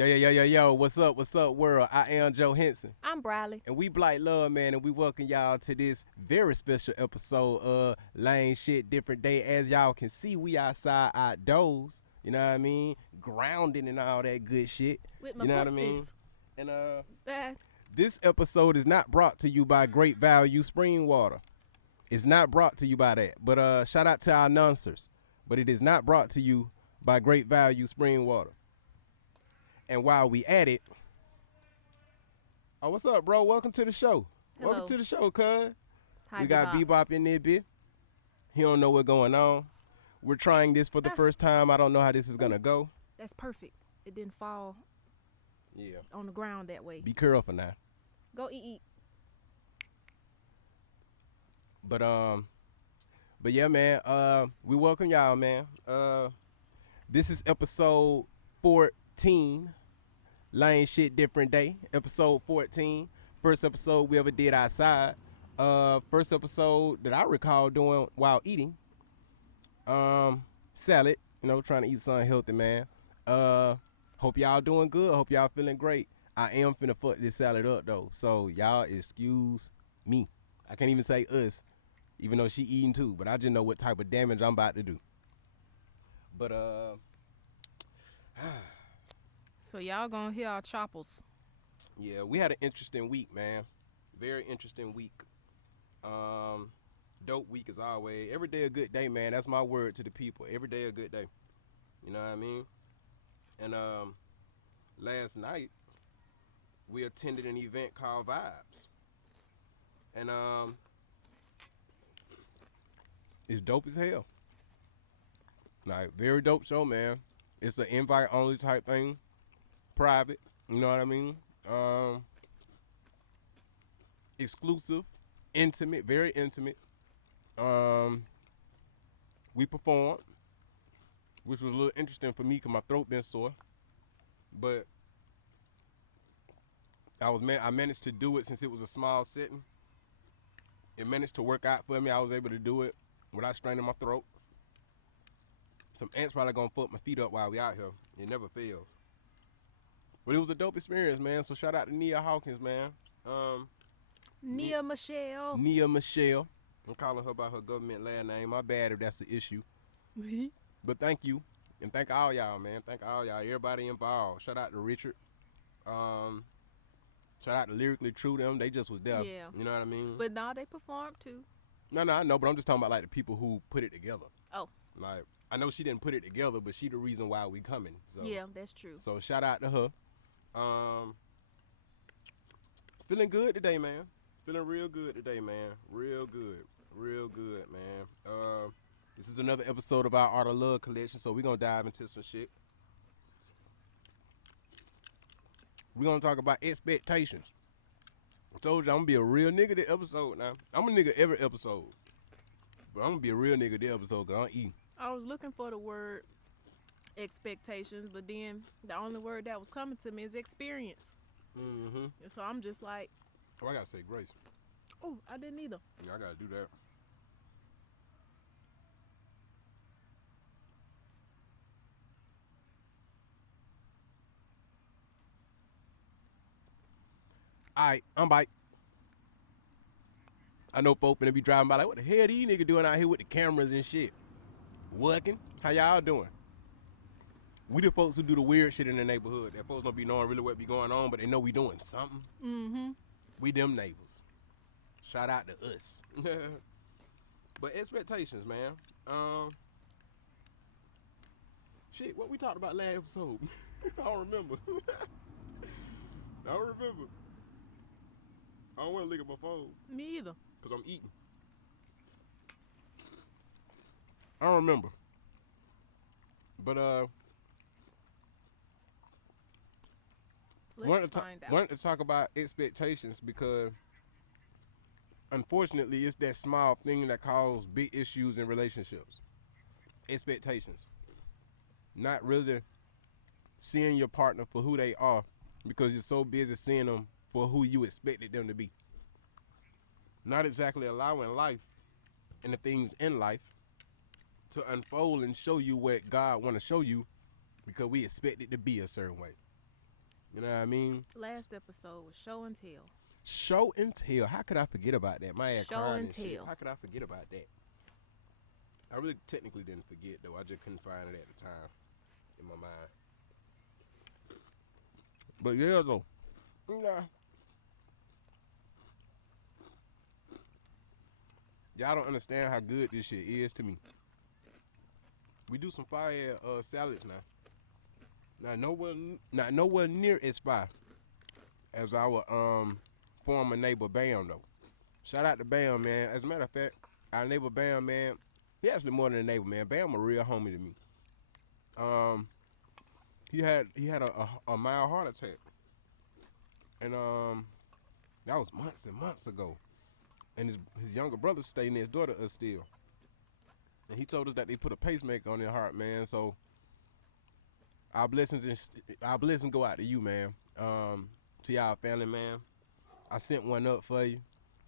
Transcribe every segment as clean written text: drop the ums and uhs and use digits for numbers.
Yo, what's up, world? I am Joe Henson. I'm Briley. And we Blight Love, man, and we welcome y'all to this very special episode of Lane Shit Different Day. As y'all can see, we outside outdoors, you know what I mean? Grounding and all that good shit. With my you know what I footsies. mean? And this episode is not brought to you by Great Value Spring Water. It's not brought to you by that. But shout out to our announcers. But it is not brought to you by Great Value Spring Water. And while we at it, oh, what's up, bro? Welcome to the show. Hello. Welcome to the show, cuz. Hi, We got Bebop in there, bitch. He don't know what's going on. We're trying this for the first time. I don't know how this is going to go. That's perfect. It didn't fall on the ground that way. Be careful now. Go eat. But yeah, man, we welcome y'all, man. This is episode 14. Lane Shit Different Day, episode 14. First episode we ever did outside. First episode that I recall doing while eating. Salad, trying to eat something healthy, man. Hope y'all doing good. Hope y'all feeling great. I am finna fuck this salad up though. So y'all excuse me. I can't even say us, even though she eating too, but I just know what type of damage I'm about to do. But So y'all gonna hear our choppers. yeah, we had an interesting week, man. Very interesting week. Dope week as always. Every day a good day, man. That's my word to the people. Every day a good day. You know what I mean? And last night we attended an event called Vibes. And it's dope as hell. Like, very dope show, man. It's an invite only type thing. Private, you know what I mean? Exclusive, intimate, very intimate. We performed, which was a little interesting for me because my throat been sore. But I managed to do it since it was a small setting. It managed to work out for me. I was able to do it without straining my throat. Some ants probably gonna fuck my feet up while we out here. It never fails. But it was a dope experience, man. So shout out to Nia Hawkins, man. Nia Michelle. Nia Michelle. I'm calling her by her government last name. My bad if that's the issue. But thank you. And thank all y'all, man. Thank all y'all. Everybody involved. Shout out to Richard. Shout out to Lyrically True them. They just was there. Yeah. You know what I mean? But now they performed too. No, I know. But I'm just talking about like the people who put it together. Oh. Like, I know she didn't put it together, but she the reason why we coming. So. Yeah, that's true. So shout out to her. Feeling good today, man. Feeling real good today, man. Real good, man. This is another episode of our Art of Love collection, so we're gonna dive into some shit. We're gonna talk about expectations. I told you I'm gonna be a real nigga this episode now. I'm a nigga every episode, but I'm gonna be a real nigga this episode because I'm eating. I was looking for the word expectations, but then the only word that was coming to me is experience. Mm-hmm. And so I'm just like, oh, I gotta say grace. oh, I didn't either. Yeah, I gotta do that. Alright, I'm bite. I know folks finna be driving by like, what the hell these niggas doing out here with the cameras and shit? Working? How y'all doing? We the folks who do the weird shit in the neighborhood. That folks don't be knowing really what be going on, but they know we doing something. Mm-hmm. We them neighbors. Shout out to us. But expectations, man. Shit, what we talked about last episode? I don't remember. I don't want to look at my phone. Me either. Because I'm eating. I don't remember. But, Let's find out. wanted to talk about expectations because, unfortunately, it's that small thing that causes big issues in relationships. Expectations. Not really seeing your partner for who they are because you're so busy seeing them for who you expected them to be. Not exactly allowing life and the things in life to unfold and show you what God want to show you because we expect it to be a certain way. You know what I mean? Last episode was show and tell. Show and tell. How could I forget about that? My ass Show crying and and shit. tell. How could I forget about that? I really technically didn't forget though. I just couldn't find it at the time in my mind. But yeah, though. Nah. Y'all don't understand how good this shit is to me. We do some fire salads now. Not nowhere near as fire as our former neighbor Bam though. Shout out to Bam, man. As a matter of fact, our neighbor Bam, man, he actually more than a neighbor, man. Bam a real homie to me. He had a mild heart attack, and that was months and months ago. And his younger brother stayed next door to us still, and he told us that they put a pacemaker on their heart, man. So our blessings go out to you, man. To y'all family, man. I sent one up for you.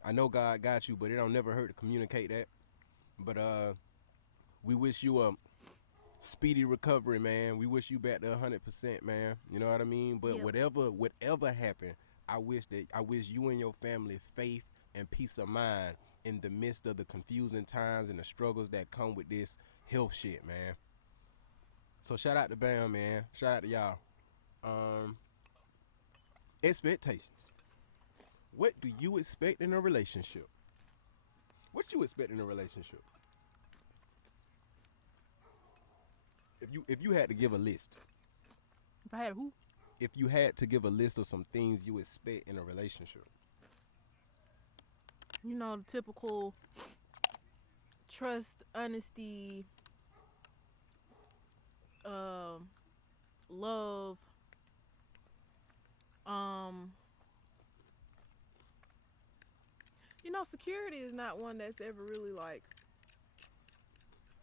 I know God got you, but it don't never hurt to communicate that. But we wish you a speedy recovery, man. We wish you back to 100%, man. You know what I mean? But Yep. whatever happened, I wish you and your family faith and peace of mind in the midst of the confusing times and the struggles that come with this health shit, man. So shout out to Bam, man. Shout out to y'all. Expectations. What do you expect in a relationship? What you expect in a relationship? If you had to give a list. If I had who? If you had to give a list of some things you expect in a relationship. You know, the typical trust, honesty, love, you know, security is not one that's ever really like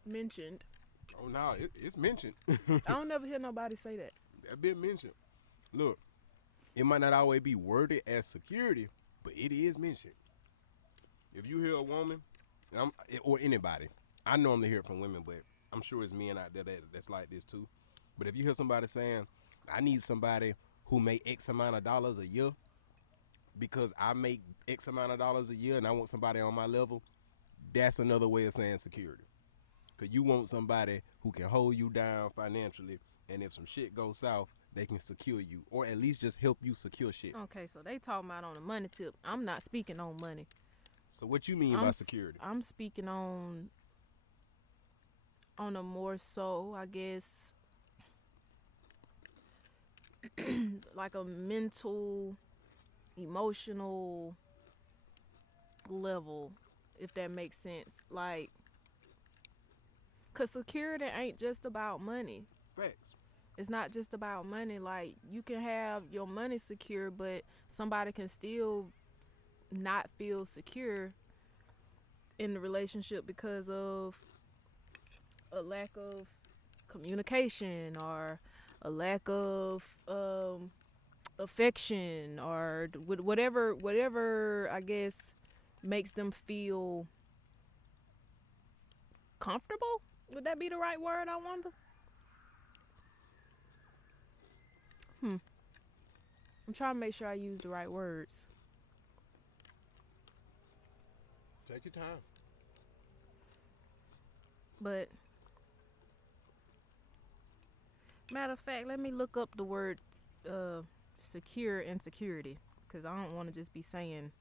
mentioned. Oh no, it's mentioned. I don't never hear nobody say that. That been mentioned. Look, it might not always be worded as security, but it is mentioned. If you hear a woman, or anybody, I normally hear it from women, but I'm sure it's men out there that's like this too. But if you hear somebody saying, I need somebody who make X amount of dollars a year because I make X amount of dollars a year and I want somebody on my level, that's another way of saying security. Because you want somebody who can hold you down financially, and if some shit goes south, they can secure you, or at least just help you secure shit. Okay, so they talking about on a money tip. I'm not speaking on money. So what you mean by security? I'm speaking on a more so, I guess, like a mental, emotional level, if that makes sense. Like, cause security ain't just about money. Facts. It's not just about money. Like, you can have your money secure, but somebody can still not feel secure in the relationship because of a lack of communication or a lack of affection or whatever I guess makes them feel comfortable. Would that be the right word, I wonder? I'm trying to make sure I use the right words. Take your time. But matter of fact, let me look up the word secure and security, because I don't want to just be saying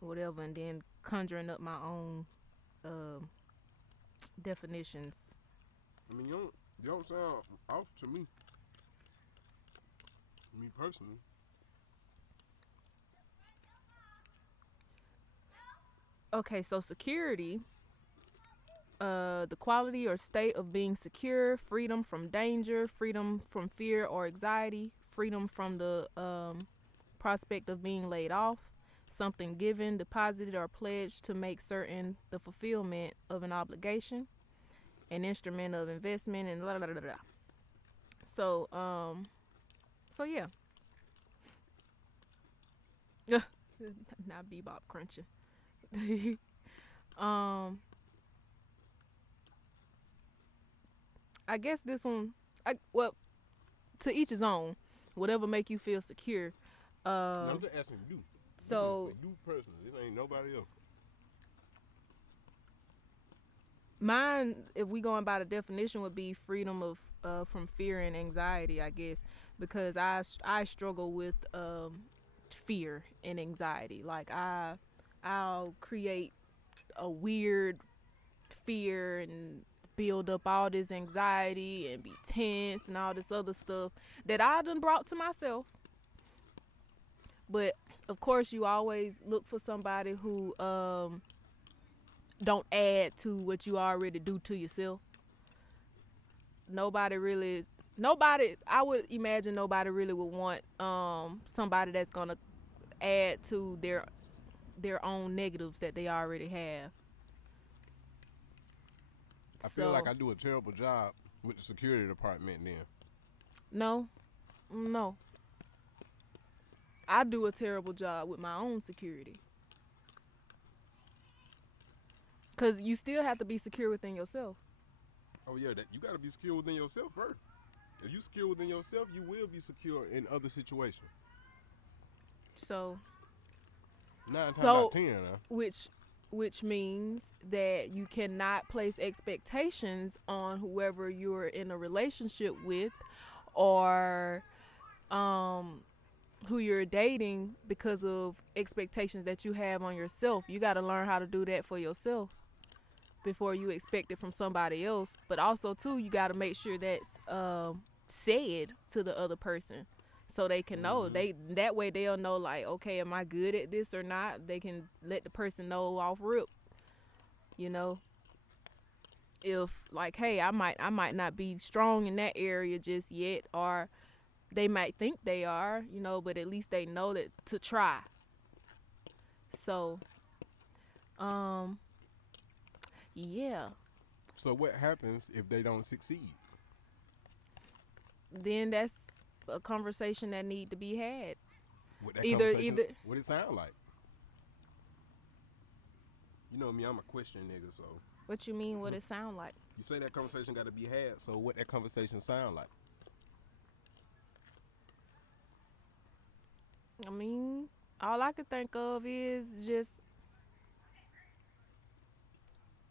whatever and then conjuring up my own definitions. I mean, you don't sound off to me. Me personally. Okay, so security, the quality or state of being secure, freedom from danger, freedom from fear or anxiety, freedom from the prospect of being laid off, something given, deposited, or pledged to make certain the fulfillment of an obligation, an instrument of investment, and blah, blah, blah, blah. So yeah. Not bebop crunching. I guess this one, well, to each his own. whatever make you feel secure. No, I'm just asking you. So you personally, this ain't nobody else. mine, if we going by the definition, would be freedom of from fear and anxiety, I guess, because I struggle with fear and anxiety. Like I'll create a weird fear and build up all this anxiety and be tense and all this other stuff that I done brought to myself. But of course, you always look for somebody who don't add to what you already do to yourself. Nobody, I would imagine nobody really would want somebody that's gonna add to their own negatives that they already have. I feel like I do a terrible job with the security department then. No. I do a terrible job with my own security. Because you still have to be secure within yourself. Oh yeah, that you gotta be secure within yourself first. If you secure within yourself, you will be secure in other situations. So 9 times out of 10, which means that you cannot place expectations on whoever you're in a relationship with or who you're dating because of expectations that you have on yourself. You got to learn how to do that for yourself before you expect it from somebody else. But also too, you got to make sure that's said to the other person so they can know. That way they'll know, like, okay, am I good at this or not? They can let the person know off rip. You know, if like, hey, I might not be strong in that area just yet, or they might think they are, you know, but at least they know that to try. So, yeah. So what happens if they don't succeed? Then that's a conversation that need to be had. What that conversation, what it sound like? You know me, I'm a question nigga, so. What you mean? What it sound like? You say that conversation got to be had. So what that conversation sound like? I mean, all I could think of is just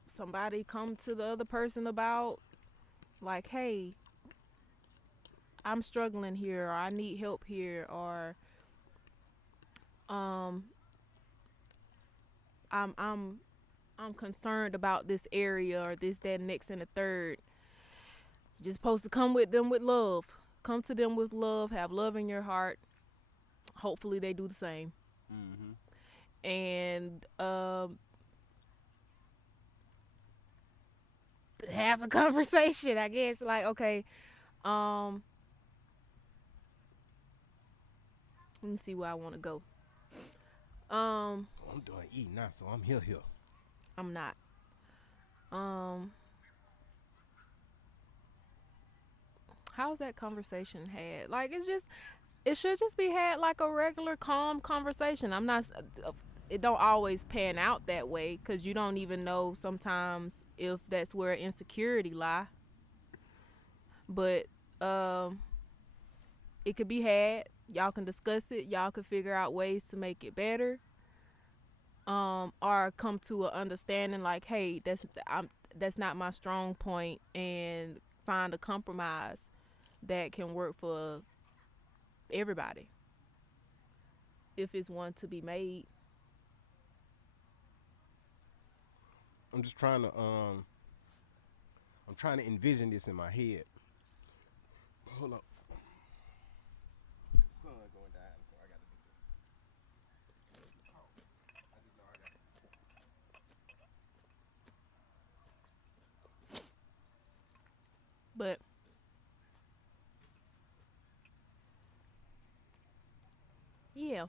somebody come to the other person about, like, hey, I'm struggling here, or I need help here, or I'm concerned about this area, or this, that, next, and the third. You're just supposed to come with them with love. Come to them with love. Have love in your heart. Hopefully they do the same. Mm-hmm. And have a conversation, I guess. Like, okay, let me see where I want to go. I'm doing eating now, so I'm here. I'm not. How's that conversation had? Like, it should just be had like a regular, calm conversation. It don't always pan out that way because you don't even know sometimes if that's where insecurity lie. But it could be had. Y'all can discuss it. Y'all can figure out ways to make it better. Or come to an understanding like, hey, that's not my strong point, and find a compromise that can work for everybody if it's one to be made. I'm just trying to envision this in my head. Hold up. The sun going down, so I gotta do this. Oh, I just know I got it. But yeah,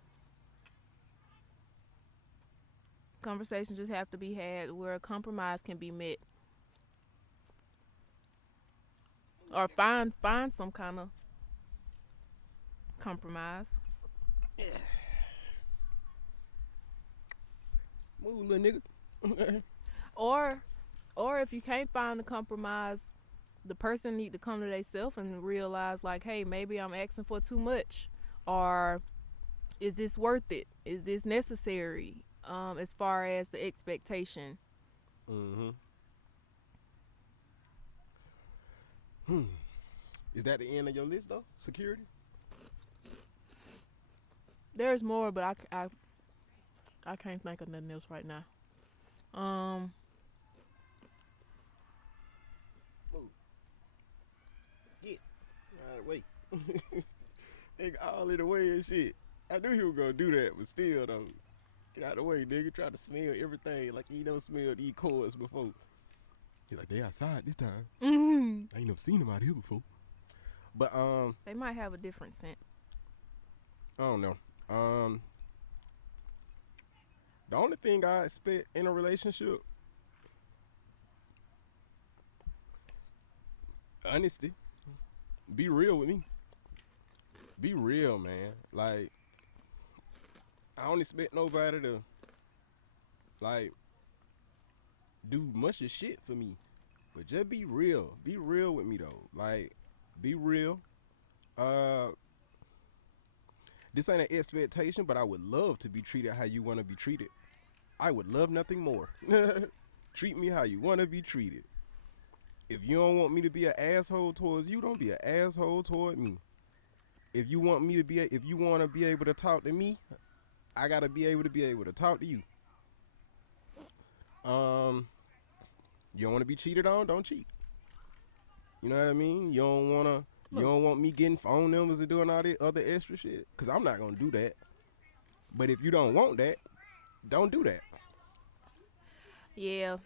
conversations just have to be had where a compromise can be met, or find some kind of compromise. Yeah. Move, little nigga. Or if you can't find a compromise, the person need to come to themselves and realize like, hey, maybe I'm asking for too much, or is this worth it? Is this necessary? As far as the expectation. Mm-hmm. Is that the end of your list though? Security? There's more, but I can't think of nothing else right now. Get out of the way. Nigga all in the way and shit. I knew he was gonna do that, but still though. Get out of the way, nigga. Try to smell everything like he never smelled these cords before. He like, they outside this time. Mm-hmm. I ain't never seen them out here before. But They might have a different scent. I don't know. The only thing I expect in a relationship, honesty. Be real with me. Be real, man. Like, I don't expect nobody to, like, do much of shit for me. But just be real. Be real with me, though. Like, be real. This ain't an expectation, but I would love to be treated how you want to be treated. I would love nothing more. Treat me how you want to be treated. If you don't want me to be an asshole towards you, don't be an asshole toward me. If you want me to be, if you want to be able to talk to me, I gotta be able to talk to you. You don't want to be cheated on, don't cheat. You know what I mean? You don't want me getting phone numbers and doing all that other extra shit, cause I'm not gonna do that. But if you don't want that, don't do that. Yeah,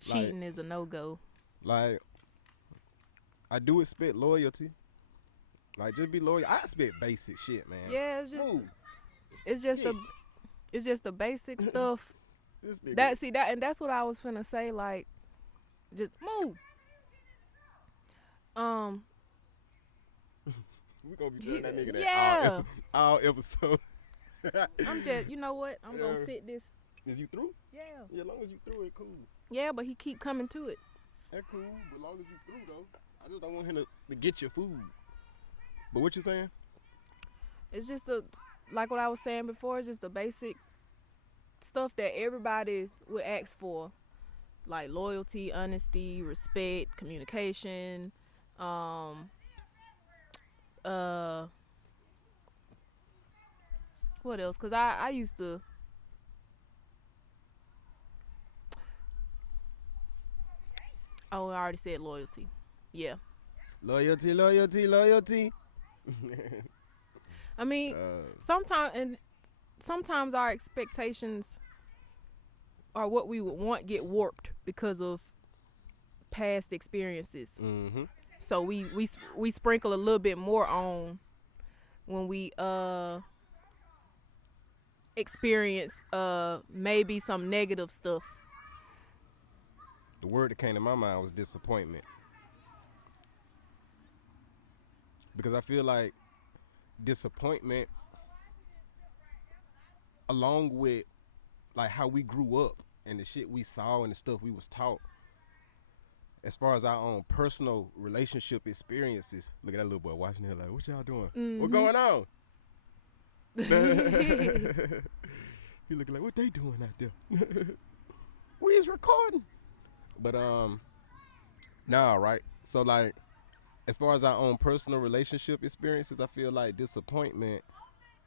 cheating is a no-go. Like, I do expect loyalty. Like, just be loyal. I expect basic shit, man. Yeah, it's just Move. it's just the basic stuff. This nigga. That's what I was finna say. Like, just move. We gonna be telling that nigga that Yeah. all episode. I'm just, you know what? I'm gonna sit this. Is you through? Yeah. Yeah, as long as you through it, cool. Yeah, but he keep coming to it. That cool, but as long as you through though. I just don't want him to get your food. But what you saying? It's just like what I was saying before. It's just the basic stuff that everybody would ask for, like loyalty, honesty, respect, communication. What else? Cause I used to. Oh, I already said loyalty. Yeah. Loyalty. I mean, sometimes our expectations or what we would want get warped because of past experiences. Mm-hmm. So we sprinkle a little bit more on when we experience maybe some negative stuff. The word that came to my mind was disappointment. Because I feel like disappointment, along with like how we grew up and the shit we saw and the stuff we was taught, as far as our own personal relationship experiences. Look at that little boy watching here like, what y'all doing? Mm-hmm. What going on? He looking like, what they doing out there? We is recording. But nah, right? So like, as far as our own personal relationship experiences, I feel like disappointment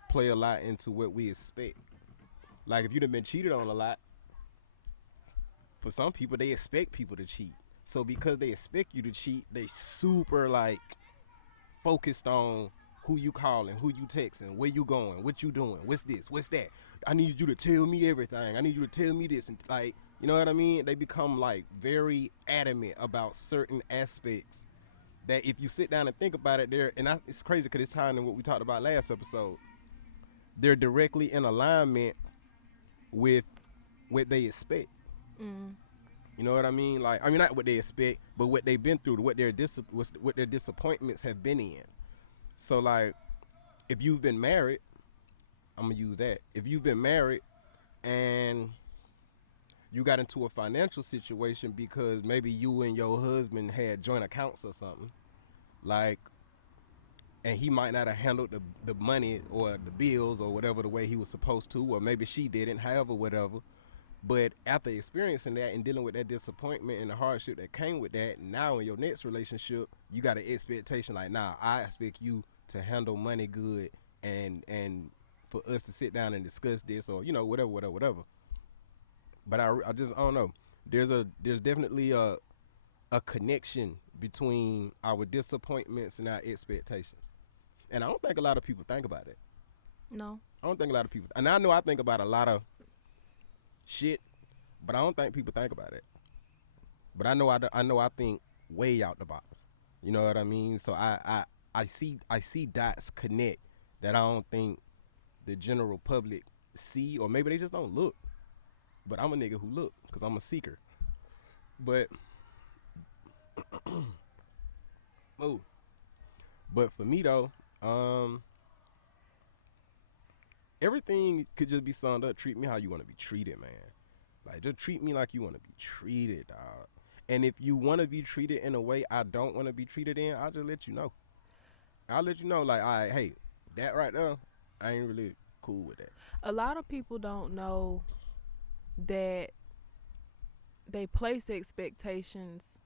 play a lot into what we expect. Like if you'd have been cheated on a lot, for some people they expect people to cheat. So because they expect you to cheat, they super like focused on who you calling, who you texting, where you going, what you doing, what's this, what's that. I need you to tell me everything. I need you to tell me this, and like, you know what I mean? They become like very adamant about certain aspects that if you sit down and think about it, it's crazy because it's tying to what we talked about last episode. They're directly in alignment with what they expect. Mm. You know what I mean? Like, I mean, not what they expect, but what they've been through, what their disappointments have been in. So, like, if you've been married, I'm gonna use that. If you've been married and you got into a financial situation because maybe you and your husband had joint accounts or something, like, and he might not have handled the money or the bills or whatever the way he was supposed to, or maybe she didn't, however, whatever. But after experiencing that and dealing with that disappointment and the hardship that came with that, now in your next relationship, you got an expectation like, nah, I expect you to handle money good and for us to sit down and discuss this, or, you know, whatever. But I just, I don't know. There's definitely a connection between our disappointments and our expectations. And I don't think a lot of people think about it. No. I don't think a lot of people, and I know I think about a lot of shit, but I don't think people think about it. But I know I think way out the box. You know what I mean? So I see dots connect that I don't think the general public see, or maybe they just don't look. But I'm a nigga who look, because I'm a seeker. But move. But for me though, everything could just be summed up. Treat me how you want to be treated, man. Like, just treat me like you want to be treated, dog. And if you want to be treated in a way I don't want to be treated in, I'll just let you know. I'll let you know, like, all right, hey, that right there, I ain't really cool with that. A lot of people don't know that they place expectations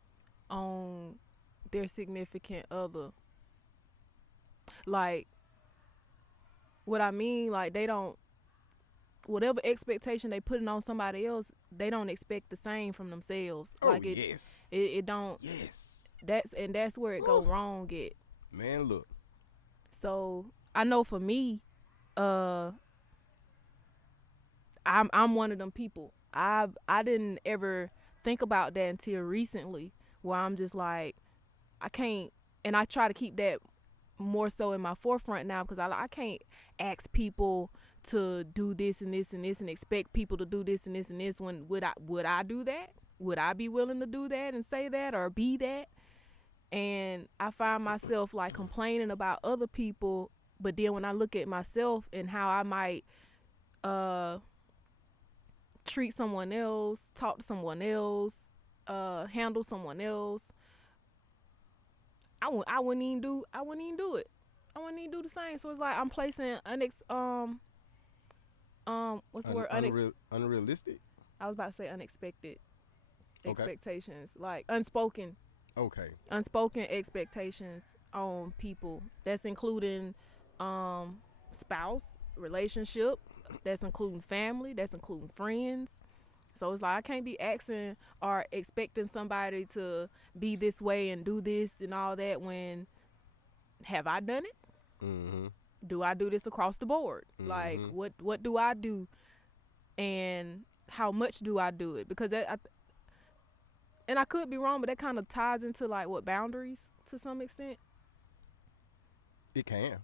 on their significant other. Like, what I mean, like, they don't, whatever expectation they putting on somebody else, they don't expect the same from themselves. Oh, like yes. It don't. Yes. That's where it go wrong at. Man, look. So I know for me, I'm one of them people. I didn't ever think about that until recently, where I'm just like, I can't, and I try to keep that more so in my forefront now, because I can't ask people to do this and this and this and expect people to do this and this and this. When would I do that? Would I be willing to do that and say that or be that? And I find myself like complaining about other people, but then when I look at myself and how I might treat someone else, talk to someone else, handle someone else, I wouldn't even do it. I wouldn't even do the same. So it's like I'm placing what's the word? Unrealistic? I was about to say unexpected Okay. expectations, like unspoken. Okay. Unspoken expectations on people. That's including spouse, relationship. That's including family. That's including friends. So it's like I can't be asking or expecting somebody to be this way and do this and all that when have I done it? Mm-hmm. Do I do this across the board? Mm-hmm. Like what do I do, and how much do I do it? Because and I could be wrong, but that kind of ties into like what boundaries to some extent. It can,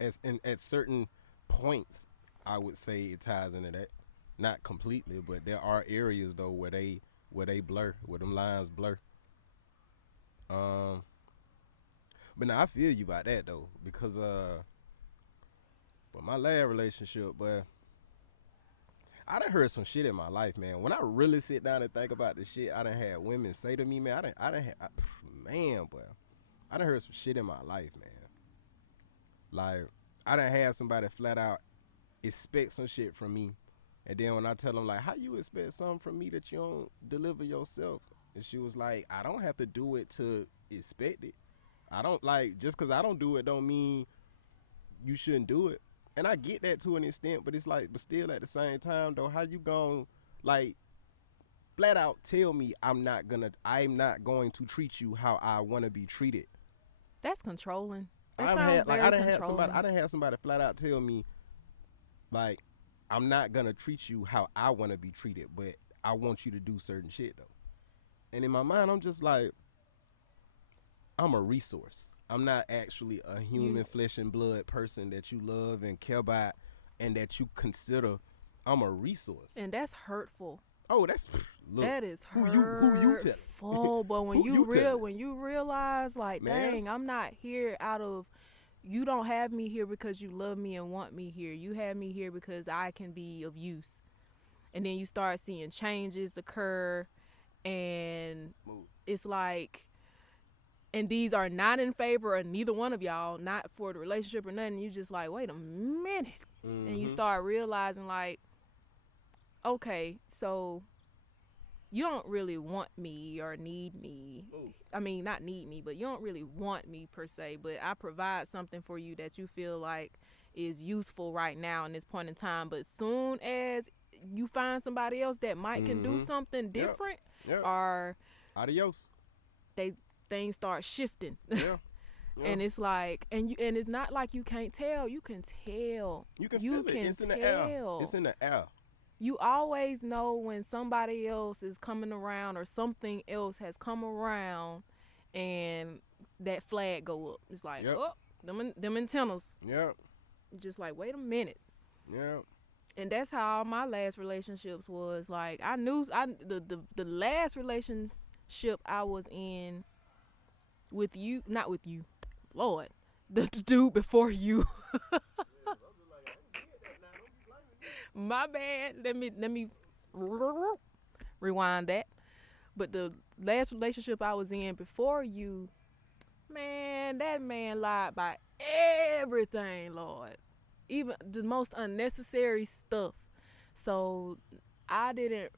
at certain points, I would say it ties into that. Not completely, but there are areas though where they blur, where them lines blur. But now I feel you about that though, because but my last relationship, but I done heard some shit in my life, man. When I really sit down and think about the shit I done had women say to me, man, I done heard some shit in my life, man. Like, I done had somebody flat out expect some shit from me, and then when I tell them, like, how you expect something from me that you don't deliver yourself? And she was like, I don't have to do it to expect it. I don't, like, just because I don't do it don't mean you shouldn't do it. And I get that to an extent, but it's like, but still at the same time though, how you gon' like flat out tell me I'm not going to treat you how I want to be treated? That's controlling. That I sounds very done controlling. I done had somebody flat out tell me, like, I'm not gonna treat you how I want to be treated, but I want you to do certain shit though. And in my mind, I'm just like, I'm a resource. I'm not actually a human flesh and blood person that you love and care about and that you consider. I'm a resource. And that's hurtful. Oh, that's, look, that is hurtful. Who you tell? But when when you realize, like, man, dang, I'm not here out of, you don't have me here because you love me and want me here. You have me here because I can be of use. and then you start seeing changes occur, and it's like, and these are not in favor of neither one of y'all, not for the relationship or nothing. You just like, wait a minute. And you start realizing like, okay, so you don't really want me or need me. I mean, not need me, but you don't really want me per se, but I provide something for you that you feel like is useful right now in this point in time. But soon as you find somebody else that might can do something different, or adios, things start shifting. Yeah. And it's like, and it's not like you can't tell. You can tell. You can feel it. It's in the air. It's in the air. You always know when somebody else is coming around or something else has come around, and that flag go up. It's like, oh, them antennas. Yeah. Just like, wait a minute. Yeah. And that's how all my last relationships was. Like, I knew the last relationship I was in with you, not with you, Lord, the dude before you. My bad. Let me rewind that. But the last relationship I was in before you, man, that man lied by everything, Lord. Even the most unnecessary stuff. So I really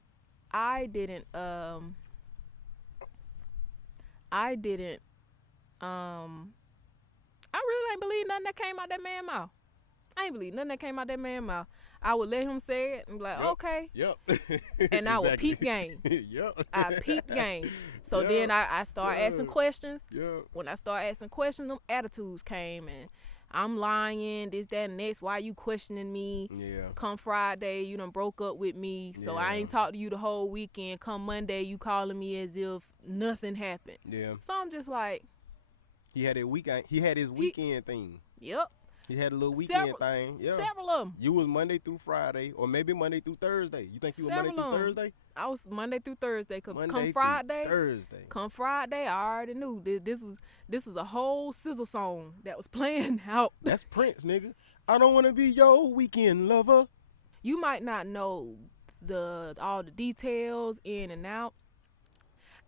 ain't believe nothing that came out that man's mouth. I ain't believe nothing that came out that man's mouth. I would let him say it and be like, okay. Yep. And I would peep game. Yep. I peep game. So then I start asking questions. Yep. When I start asking questions, them attitudes came, and I'm lying, this, that, and next. Why you questioning me? Yeah. Come Friday, you done broke up with me, so I ain't talked to you the whole weekend. Come Monday, you calling me as if nothing happened. Yeah. So I'm just like, he had a weekend. He had his weekend thing. Yep. He had a little weekend thing. Yeah. Several of them. You was Monday through Friday, or maybe Monday through Thursday. You think you were Monday through Thursday? I was Monday through Thursday. Monday come Friday, I already knew this is a whole scissor song that was playing out. That's Prince, nigga. I don't want to be your weekend lover. You might not know all the details in and out,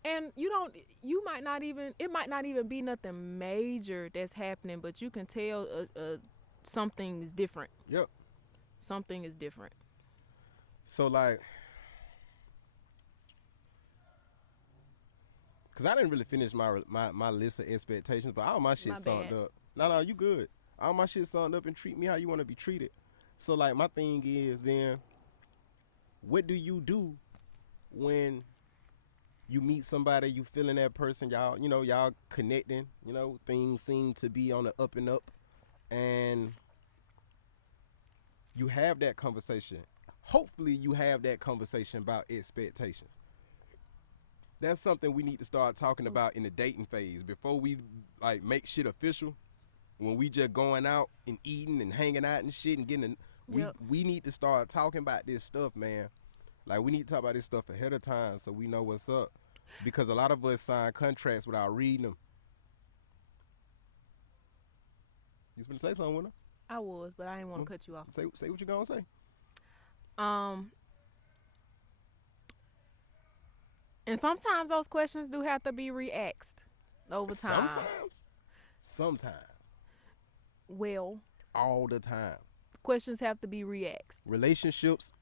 and it might not even be nothing major that's happening, but you can tell something is different. Yep. Something is different. So like, cause I didn't really finish my list of expectations, but all my shit summed up. No, you good. All my shit summed up and treat me how you want to be treated. So like, my thing is then, what do you do when you meet somebody, you feeling that person, y'all connecting, things seem to be on the up and up, and you have that conversation. Hopefully you have that conversation about expectations. That's something we need to start talking about in the dating phase before we like make shit official. When we just going out and eating and hanging out and shit and getting, we need to start talking about this stuff, man. Like, we need to talk about this stuff ahead of time so we know what's up. Because a lot of us sign contracts without reading them. You was going to say something, wasn't I was, but I didn't want to cut you off. Say what you going to say. And sometimes those questions do have to be re-asked over time. Sometimes. Well. All the time. Questions have to be re-asked. Relationships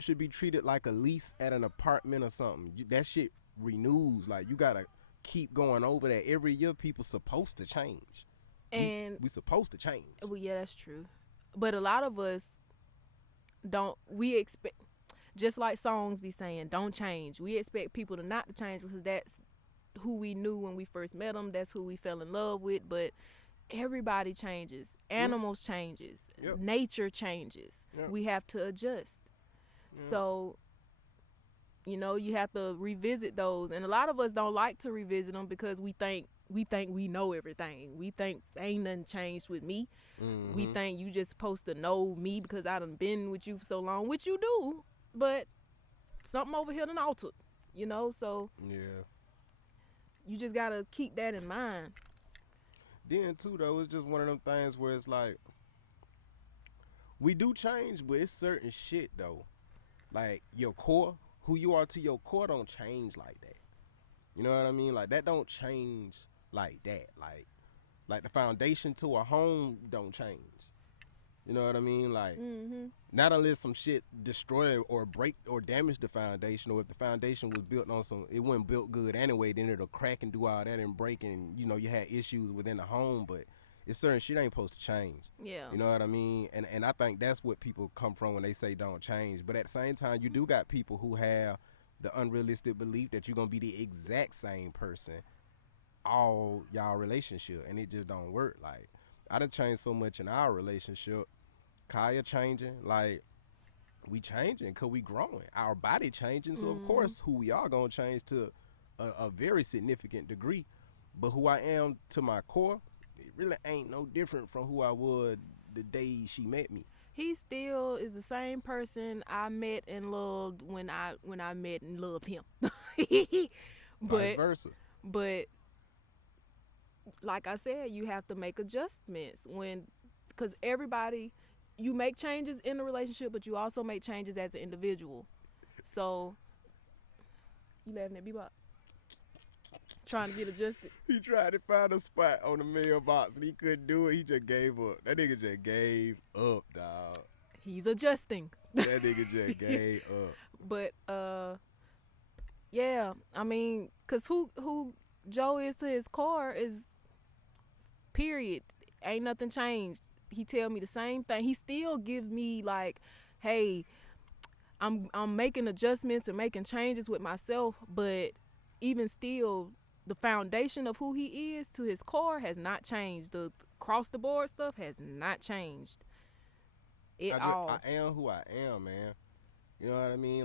should be treated like a lease at an apartment or something. That shit renews. Like, you gotta keep going over that. Every year, people supposed to change. And we supposed to change. Well, yeah, that's true. But a lot of us don't. We expect, just like songs be saying, don't change. We expect people to not to change because that's who we knew when we first met them. That's who we fell in love with. But everybody changes. Animals changes. Yep. Nature changes. Yep. We have to adjust. Yep. So, you have to revisit those. And a lot of us don't like to revisit them because we think we know everything. We think ain't nothing changed with me. Mm-hmm. We think you just supposed to know me because I done been with you for so long, which you do. But something over here done altered, so yeah, you just got to keep that in mind. Then, too, though, it's just one of them things where it's like, we do change, but it's certain shit, though. Like your core, who you are to your core don't change like that. You know what I mean? Like that don't change like that. Like the foundation to a home don't change. You know what I mean? Like Mm-hmm. not unless some shit destroy or break or damage the foundation, or if the foundation was built on some, it wasn't built good anyway, then it'll crack and do all that and break, and you know you had issues within the home, but it's certain shit ain't supposed to change. Yeah. You know what I mean? And I think that's what people come from when they say don't change. But at the same time, you do got people who have the unrealistic belief that you're gonna be the exact same person all y'all relationship, and it just don't work. Like I done changed so much in our relationship. Kaya changing, like we changing because we growing. Our body changing, so of course who we are gonna change to a very significant degree. But who I am to my core, it really ain't no different from who I was the day she met me. He still is the same person I met and loved when I met and loved him. Vice but versa. but like I said, you have to make adjustments because everybody, you make changes in the relationship, but you also make changes as an individual. So you laughing at me, Bob? Trying to get adjusted. He tried to find a spot on the mailbox and he couldn't do it. He just gave up. That nigga just gave up, dog. He's adjusting. That nigga just gave up. But yeah, I mean, cause who Joe is to his core is period. Ain't nothing changed. He tell me the same thing. He still give me like, hey, I'm making adjustments and making changes with myself, but even still, the foundation of who he is to his core has not changed. The cross the board stuff has not changed. I am who I am, man. You know what I mean?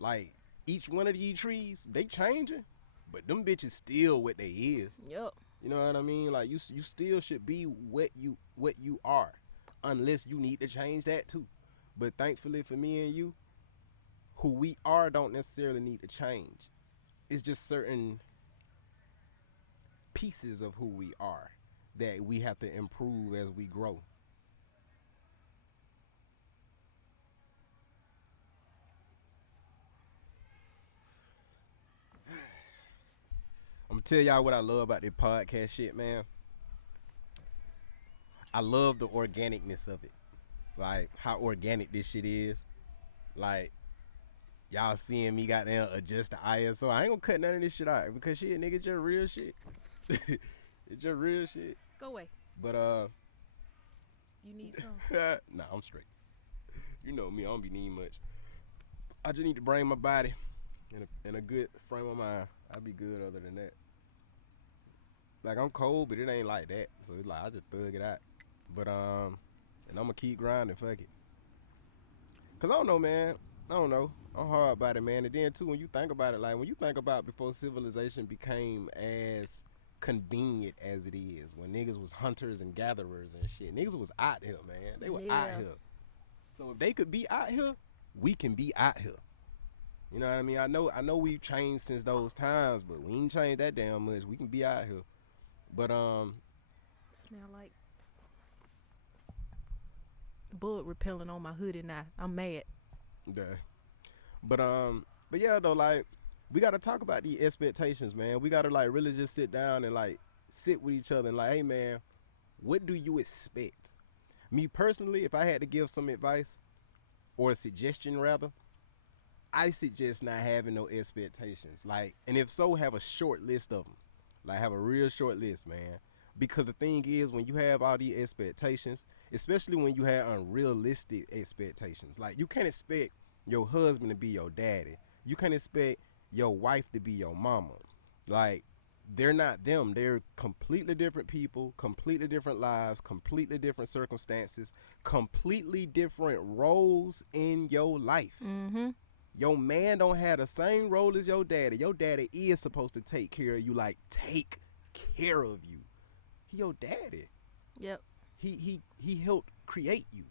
Like each one of these trees, they changing, but them bitches still what they is. Yep. You know what I mean? Like you still should be what you are, unless you need to change that too. But thankfully for me and you, who we are don't necessarily need to change. It's just certain pieces of who we are that we have to improve as we grow. I'm gonna tell y'all what I love about this podcast shit, man. I love the organicness of it. Like how organic this shit is. Like y'all seeing me goddamn adjust the ISO. I ain't gonna cut none of this shit out because shit, nigga, just real shit. It's just real shit. Go away. But You need some. nah, I'm straight. You know me, I don't be needing much. I just need to bring my body in a good frame of mind. I'll be good other than that. Like I'm cold, but it ain't like that. So it's like I just thug it out. But and I'm gonna keep grinding, fuck it. Cause I don't know, man. I don't know. I'm hard about it, man. And then too, when you think about it, like when you think about before civilization became as convenient as it is, when niggas was hunters and gatherers and shit, niggas was out here, man. They were out here. So if they could be out here, we can be out here. You know what I mean? I know we've changed since those times, but we ain't changed that damn much. We can be out here. But Smell like bug repelling on my hoodie now. I'm mad. yeah. But yeah though, like we gotta talk about these expectations, man. We gotta like really just sit down and like sit with each other and like, hey man, what do you expect? Me personally, if I had to give some advice or a suggestion rather, I suggest not having no expectations. Like, and if so, have a short list of them. Like, have a real short list, man. Because the thing is, when you have all these expectations, especially when you have unrealistic expectations, like you can't expect your husband to be your daddy. You can't expect your wife to be your mama. Like, they're not them. They're completely different people, completely different lives, completely different circumstances, completely different roles in your life. Mm-hmm. Your man don't have the same role as your daddy. Your daddy is supposed to take care of you, like take care of you. He your daddy. Yep. He helped create you.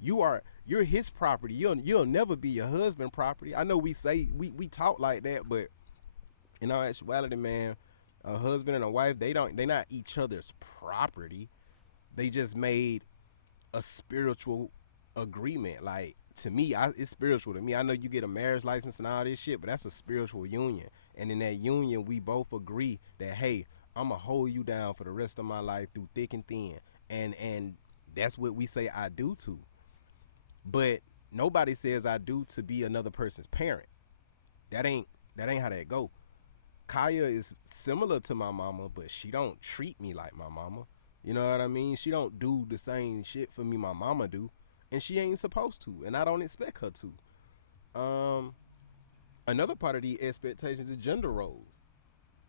You're his property. You'll never be your husband property. I know we say we talk like that, but in all actuality, man, a husband and a wife, they're not each other's property. They just made a spiritual agreement, like to me, it's spiritual to me. I know you get a marriage license and all this shit, but that's a spiritual union. And in that union, we both agree that, hey, I'm going to hold you down for the rest of my life through thick and thin. And that's what we say I do to. But nobody says I do to be another person's parent. That ain't how that go. Kaya is similar to my mama, but she don't treat me like my mama. You know what I mean? She don't do the same shit for me my mama do. And she ain't supposed to, and I don't expect her to. Another part of these expectations is gender roles.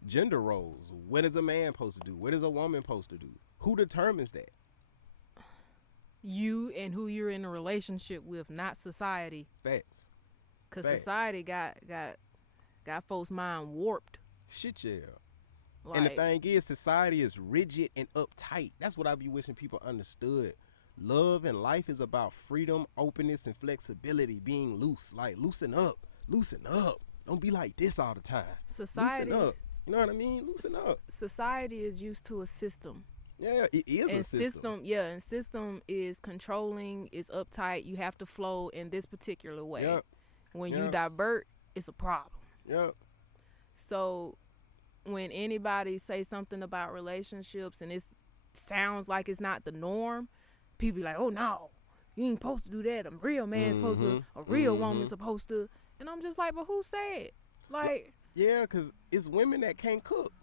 Gender roles. What is a man supposed to do? What is a woman supposed to do? Who determines that? You and who you're in a relationship with, not society. Facts. Cause society got folks' mind warped. Shit, yeah. Like, and the thing is, society is rigid and uptight. That's what I be wishing people understood. Love and life is about freedom, openness, and flexibility, being loose. Like, loosen up. Loosen up. Don't be like this all the time. Society. Loosen up. You know what I mean? Loosen up. Society is used to a system. Yeah, it is and a system. And system is controlling, is uptight. You have to flow in this particular way. Yep. When you divert, it's a problem. Yep. So when anybody say something about relationships and it sounds like it's not the norm, people be like, oh no, you ain't supposed to do that. A real man's supposed to, a real woman's supposed to. And I'm just like, but who said? Like, yeah, because it's women that can't cook.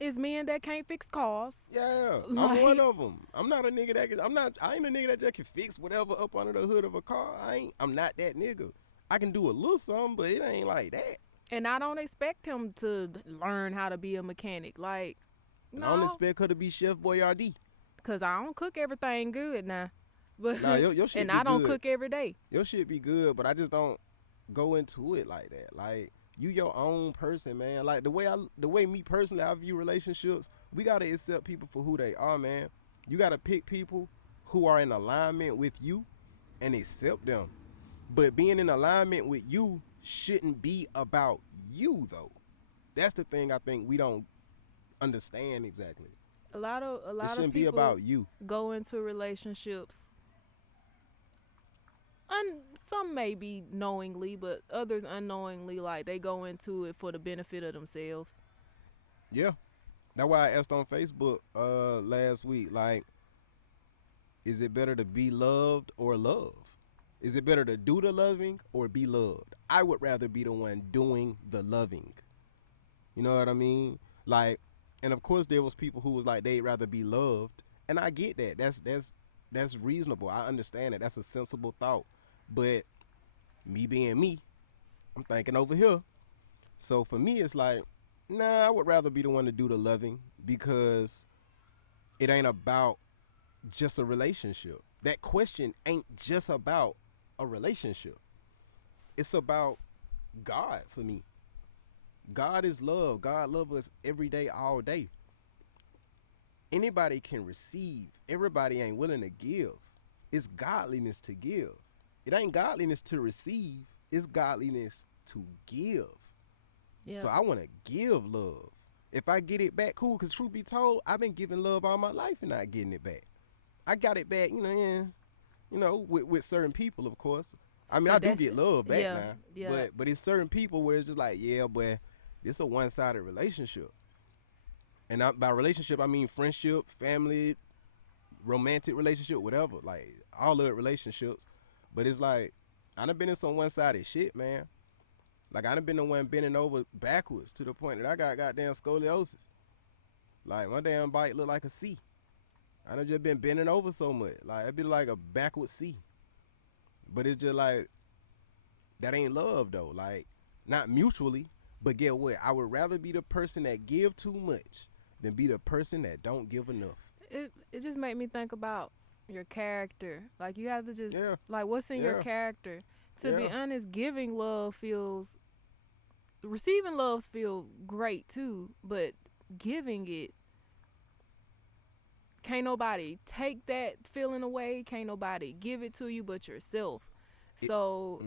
It's men that can't fix cars. Yeah, I'm one of them. I'm not a nigga that can, I ain't a nigga that just can fix whatever up under the hood of a car. I'm not that nigga. I can do a little something, but it ain't like that. And I don't expect him to learn how to be a mechanic. Like, no. I don't expect her to be Chef Boyardee. Because I don't cook everything good now. But nah, your shit and be I don't good. cook every day. Your shit be good, but I just don't go into it like that. Like, you your own person, man. Like, the way me personally, I view relationships, we got to accept people for who they are, man. You got to pick people who are in alignment with you and accept them. But being in alignment with you shouldn't be about you, though. That's the thing I think we don't understand exactly. A lot of shouldn't people be about you. Go into relationships, some may be knowingly, but others unknowingly. Like, they go into it for the benefit of themselves. Yeah, that's why I asked on Facebook last week. Like, is it better to be loved or love? Is it better to do the loving or be loved? I would rather be the one doing the loving. You know what I mean? Like, and of course there was people who was like they'd rather be loved, and I get that. That's reasonable. I understand it. That's a sensible thought. But me being me, I'm thinking over here. So for me, it's like, nah, I would rather be the one to do the loving because it ain't about just a relationship. That question ain't just about a relationship. It's about God for me. God is love. God loves us every day, all day. Anybody can receive. Everybody ain't willing to give. It's godliness to give. It ain't godliness to receive. It's godliness to give. Yeah. So I want to give love. If I get it back, cool. Because truth be told, I've been giving love all my life and not getting it back. I got it back, with certain people, of course. I mean, I do get love back now. Yeah. But it's certain people where it's just like, yeah, but it's a one-sided relationship. And by relationship, I mean friendship, family, romantic relationship, whatever. Like, all of it relationships. But it's like, I done been in some one-sided shit, man. Like, I done been the one bending over backwards to the point that I got goddamn scoliosis. Like, my damn bike look like a C. I done just been bending over so much. Like, it'd be like a backward C. But it's just like, that ain't love, though. Like, not mutually, but get what? I would rather be the person that give too much than be the person that don't give enough. It just made me think about your character. Like, you have to just, like, what's in your character? To be honest, receiving love feels great too, but giving it, can't nobody take that feeling away. Can't nobody give it to you but yourself. So,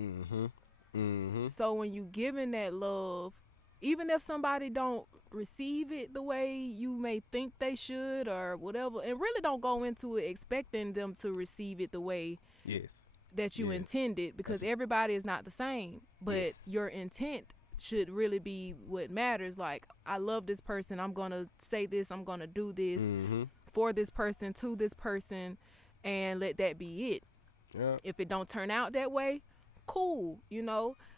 so when you giving that love, even if somebody don't receive it the way you may think they should or whatever, and really don't go into it expecting them to receive it the way that you Yes. intended, because That's- everybody is not the same, but Yes. your intent should really be what matters. Like, I love this person, I'm gonna say this, I'm gonna do this Mm-hmm. for this person, to this person, and let that be it. Yeah. If it don't turn out that way, cool.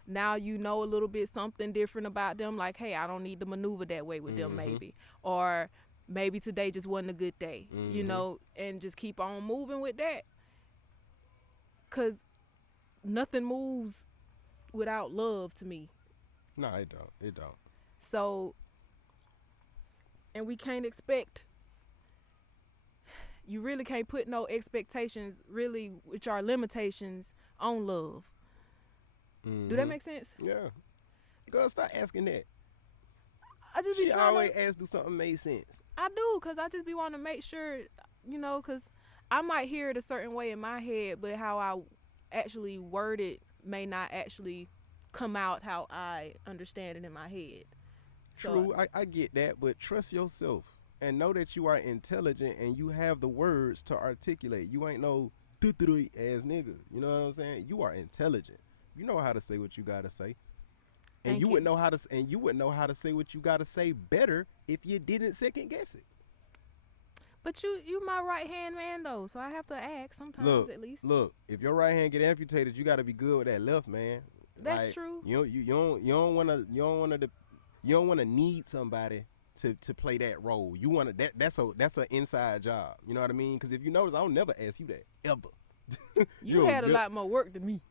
Now you know a little bit something different about them, like, hey, I don't need to maneuver that way with them, maybe. Or maybe today just wasn't a good day, and just keep on moving with that. Because nothing moves without love to me. No, it don't. It don't. So, and we can't expect, you really can't put no expectations, really, which are limitations, on love. Do that make sense? Yeah. Girl, stop asking that. I just be She trying always to, asks, do something make sense. I do, because I just be wanting to make sure, because I might hear it a certain way in my head, but how I actually word it may not actually come out how I understand it in my head. True, I get that, but trust yourself and know that you are intelligent and you have the words to articulate. You ain't no ass nigga. You know what I'm saying? You are intelligent. You know how to say what you gotta say. And Thank you you. would know how to say what you gotta say better if you didn't second guess it. But you my right hand man though, so I have to ask sometimes at least. Look, if your right hand get amputated, you gotta be good with that left, man. That's Like, true. You don't wanna need somebody to play that role. You wanna that's an inside job. You know what I mean? Because if you notice, I don't never ask you that ever. You had a lot more work than me.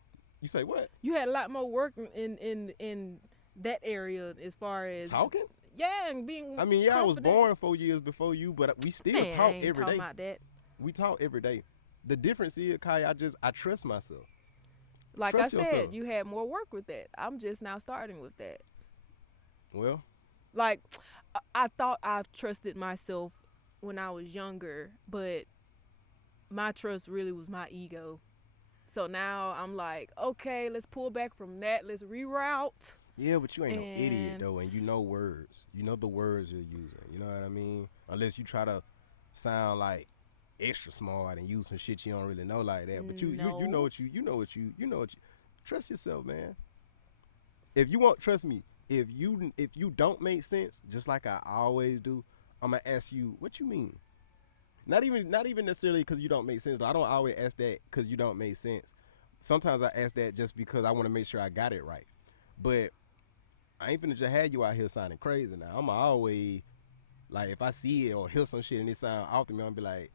You say what? You had a lot more work in that area as far as Talking? Yeah, and being. I mean, yeah, confident. I was born 4 years before you, but we still Man, talk I ain't every talking day. about that. We talk every day. The difference is, Kai, I trust myself. Like Trust I said, yourself. you had more work with that. I'm just now starting with that. Well, Like, I thought I trusted myself when I was younger, but my trust really was my ego. So now I'm like, okay, let's pull back from that. Let's reroute. yeah, but you ain't no idiot And- though, and you know words. You know the words you're using. You know what I mean? Unless you try to sound like extra smart and use some shit you don't really know like that. But you know what you trust yourself, man. If you want, trust me. If you don't make sense, just like I always do, I'm gonna ask you what you mean. Not even necessarily because you don't make sense. I don't always ask that because you don't make sense. Sometimes I ask that just because I want to make sure I got it right. But I ain't finna just have you out here sounding crazy now. I'm always like, if I see it or hear some shit and it sound off to me, I'm gonna be like,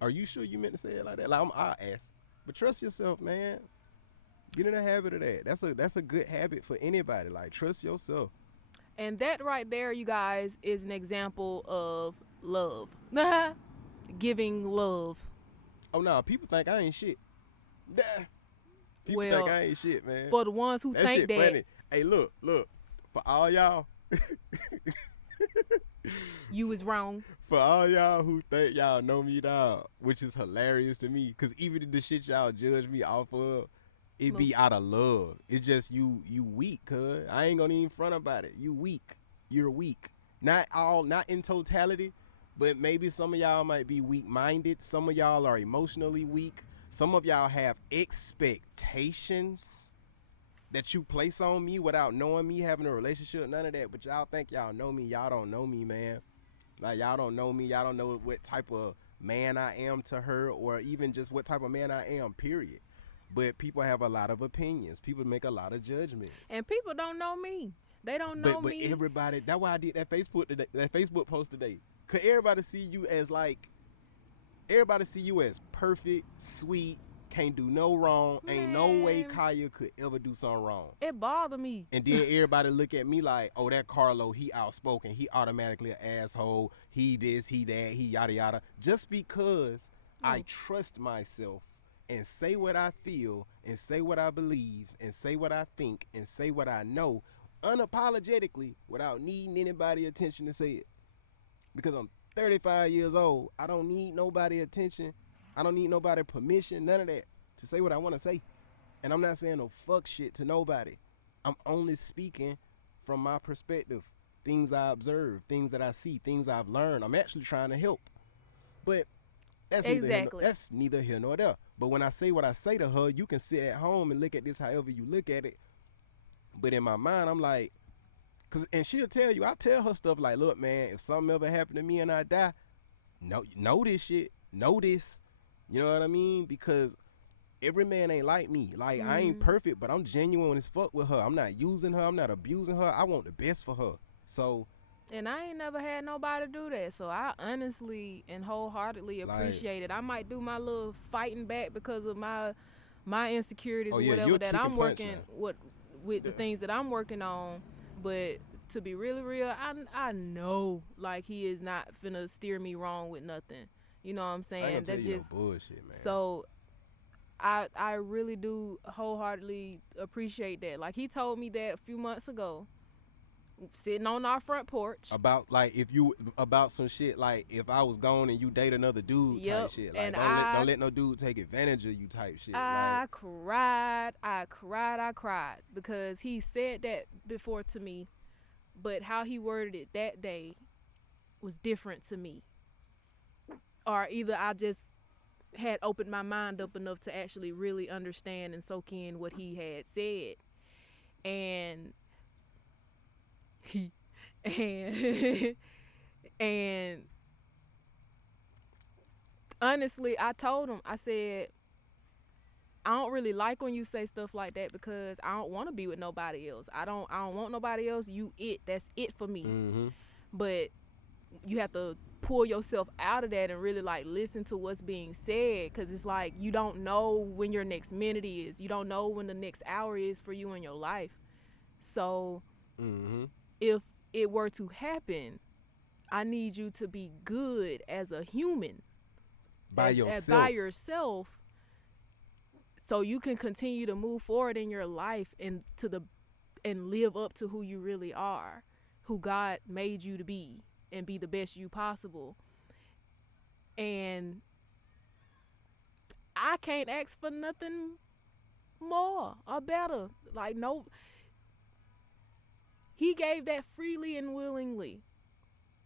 are you sure you meant to say it like that? Like, I'll ask. But trust yourself, man. Get in the habit of that. That's a good habit for anybody. Like, trust yourself. And that right there, you guys, is an example of love. Giving love. Oh no, people think I ain't shit. Nah. People Well, think I ain't shit, man. For the ones who That think shit that, funny. Hey, look. For all y'all, you was wrong. for all y'all who think y'all know me, dog, which is hilarious to me, because even the shit y'all judge me off of, it be out of love. It's just you weak, cuz. I ain't gonna even front about it. You weak. You're weak. Not in totality, but maybe some of y'all might be weak-minded. Some of y'all are emotionally weak. Some of y'all have expectations that you place on me without knowing me, having a relationship, none of that. But y'all think y'all know me. Y'all don't know me, man. Like, y'all don't know me. Y'all don't know what type of man I am to her, or even just what type of man I am, period. But people have a lot of opinions. People make a lot of judgments. And people don't know me. They don't know But me. everybody, that's why I did that Facebook post today. Cause everybody see you as perfect, sweet, can't do no wrong. Ain't no way Man. Kaya could ever do something wrong. It bothered me. And then everybody look at me like, oh, that Carlo, he outspoken. He automatically an asshole. He this, he that, he yada yada. Just because I trust myself and say what I feel and say what I believe and say what I think and say what I know unapologetically without needing anybody attention to say it. Because I'm 35 years old. I don't need nobody attention. I don't need nobody permission, none of that, to say what I want to say. And I'm not saying no fuck shit to nobody. I'm only speaking from my perspective, things I observe, things that I see, things I've learned. I'm actually trying to help. But that's Exactly. neither here nor there. But when I say what I say to her, you can sit at home and look at this however you look at it. But in my mind, I'm like, and she'll tell you, I tell her stuff like, look, man, if something ever happened to me and I die, know this shit, know this. You know what I mean? Because every man ain't like me. Like, I ain't perfect, but I'm genuine as fuck with her. I'm not using her. I'm not abusing her. I want the best for her. So. And I ain't never had nobody do that. So I honestly and wholeheartedly appreciate it. I might do my little fighting back because of my insecurities or whatever that I'm working with the things that I'm working on. But to be really real, I know like he is not finna steer me wrong with nothing. You know what I'm saying? I ain't gonna That's tell you just no bullshit, man. So I really do wholeheartedly appreciate that. Like he told me that a few months ago, sitting on our front porch. About some shit like if I was gone and you date another dude type shit. Like and don't let no dude take advantage of you type shit. I cried because he said that before to me, but how he worded it that day was different to me. Or either I just had opened my mind up enough to actually really understand and soak in what he had said. And and honestly, I told him, I said, I don't really like when you say stuff like that because I don't want to be with nobody else. I don't want nobody else. That's it for me. Mm-hmm. But you have to pull yourself out of that and really like listen to what's being said, because it's like you don't know when your next minute is. You don't know when the next hour is for you in your life. So if it were to happen, I need you to be good as a human by yourself, so you can continue to move forward in your life and live up to who you really are, who God made you to be, and be the best you possible. And I can't ask for nothing more or better. Like, no, he gave that freely and willingly.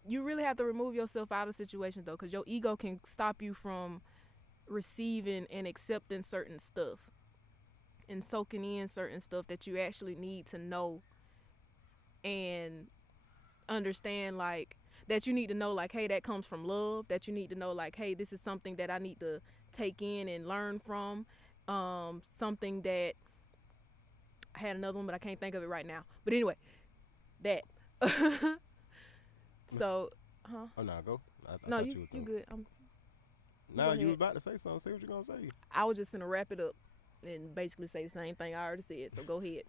You really have to remove yourself out of situations, though, because your ego can stop you from receiving and accepting certain stuff and soaking in certain stuff that you actually need to know and understand, like, that you need to know, like, hey, that comes from love, that you need to know, like, hey, this is something that I need to take in and learn from, something that I had another one, but I can't think of it right now. But anyway, that. So, huh? Oh, no, go. No, you good. No, you was about to say something. Say what you're going to say. I was just finna wrap it up and basically say the same thing I already said, so go ahead.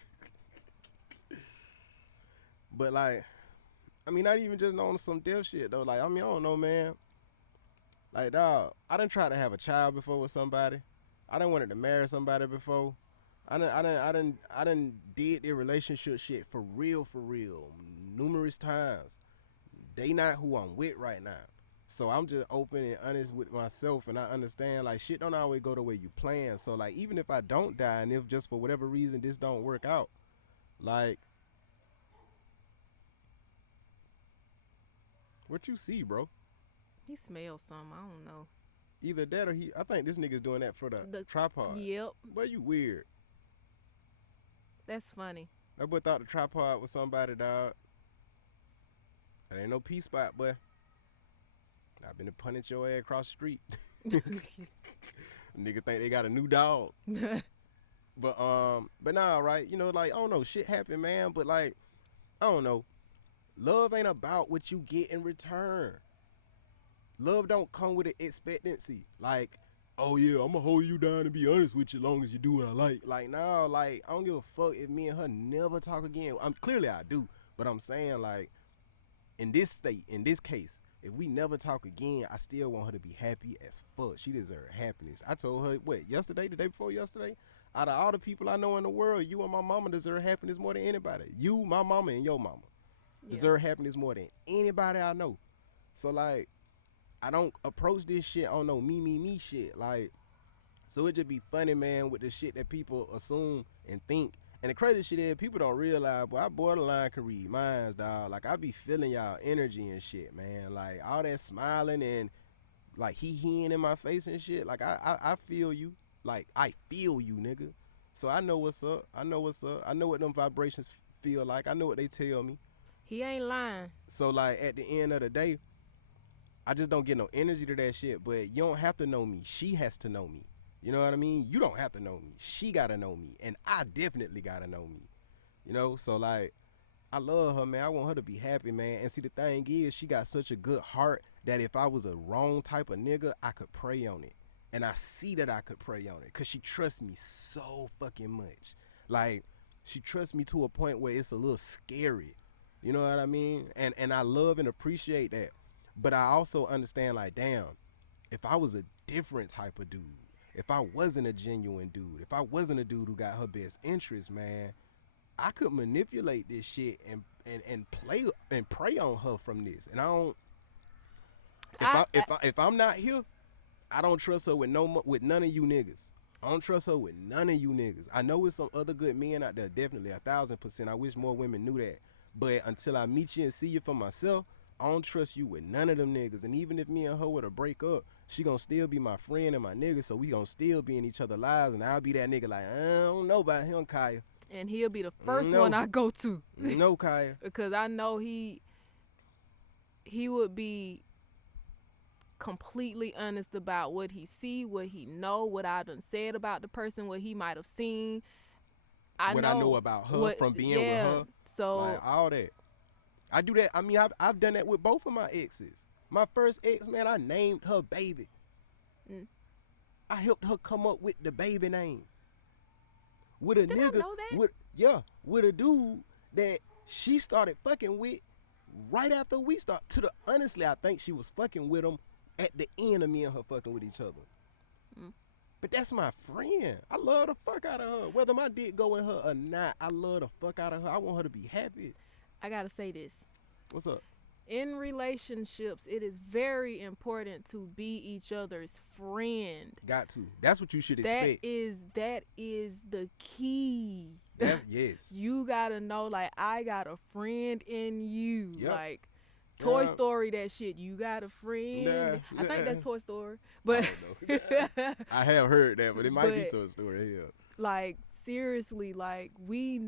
But, like, I mean, not even just on some deaf shit, though. Like, I mean, I don't know, man. Like, dog, I done tried to have a child before with somebody. I done wanted to marry somebody before. I done did the relationship shit for real, numerous times. They not who I'm with right now. So I'm just open and honest with myself, and I understand, like, shit don't always go the way you plan. So, like, even if I don't die, and if just for whatever reason this don't work out, like, what you see, bro? He smells something. I don't know. Either that or I think this nigga's doing that for the tripod. Yep. Boy, you weird. That's funny. That boy thought the tripod was somebody, dog. That ain't no P spot, boy. I've been to punish your ass across the street. Nigga think they got a new dog. But nah, right? You know, like, I don't know, shit happen, man. But, like, I don't know. Love ain't about what you get in return. Love don't come with an expectancy. Like, oh yeah, I'm gonna hold you down and be honest with you as long as you do what I like. Like, nah, like, I don't give a fuck if me and her never talk again. Clearly I do. But I'm saying, like, in this case, if we never talk again, I still want her to be happy as fuck. She deserves happiness. I told her, the day before yesterday, out of all the people I know in the world, you and my mama deserve happiness more than anybody. You, my mama, and your mama deserve happiness more than anybody I know. So, like, I don't approach this shit on no me shit. Like, so it just be funny, man, with the shit that people assume and think. And the crazy shit is, people don't realize, boy, I borderline can read minds, dog. Like, I be feeling y'all energy and shit, man. Like, all that smiling and, like, he-heeing in my face and shit. Like, I feel you. Like, I feel you, nigga. So I know what's up. I know what's up. I know what them vibrations feel like. I know what they tell me. He ain't lying. So, like, at the end of the day, I just don't get no energy to that shit. But you don't have to know me. She has to know me. You know what I mean? You don't have to know me. She got to know me. And I definitely got to know me. You know? So, like, I love her, man. I want her to be happy, man. And see, the thing is, she got such a good heart that if I was a wrong type of nigga, I could pray on it. And I see that I could pray on it because she trusts me so fucking much. Like, she trusts me to a point where it's a little scary. You know what I mean? And I love and appreciate that. But I also understand, like, damn, if I was a different type of dude, if I wasn't a genuine dude, if I wasn't a dude who got her best interest, man, I could manipulate this shit and play and prey on her from this. And I don't. If I'm not here, I don't trust her with none of you niggas. I don't trust her with none of you niggas. I know it's some other good men out there, definitely 1,000%. I wish more women knew that. But until I meet you and see you for myself, I don't trust you with none of them niggas. And even if me and her were to break up, she gonna still be my friend and my nigga. So we gonna still be in each other's lives. And I'll be that nigga like, I don't know about him, Kaya. And he'll be the first one I go to. No, Kaya. Because I know he would be completely honest about what he see, what he know, what I done said about the person, what he might have seen. I know about her from being with her. So like, all that. I do that. I mean, I've done that with both of my exes. My first ex, man, I named her baby. I helped her come up with the baby name. With a Did nigga, I know that? With a dude that she started fucking with right after we started. Honestly, I think she was fucking with him at the end of me and her fucking with each other. But that's my friend. I love the fuck out of her. Whether my dick go in her or not, I love the fuck out of her. I want her to be happy. I gotta say this. What's up? In relationships, it is very important to be each other's friend. Got to. That's what you should expect. That is the key. Yes. You gotta know, like, I got a friend in you. Yep. Like, Toy Story, that shit. You got a friend. I think that's Toy Story. But I have heard that, but it might be Toy Story. Yeah. Like, seriously, like, we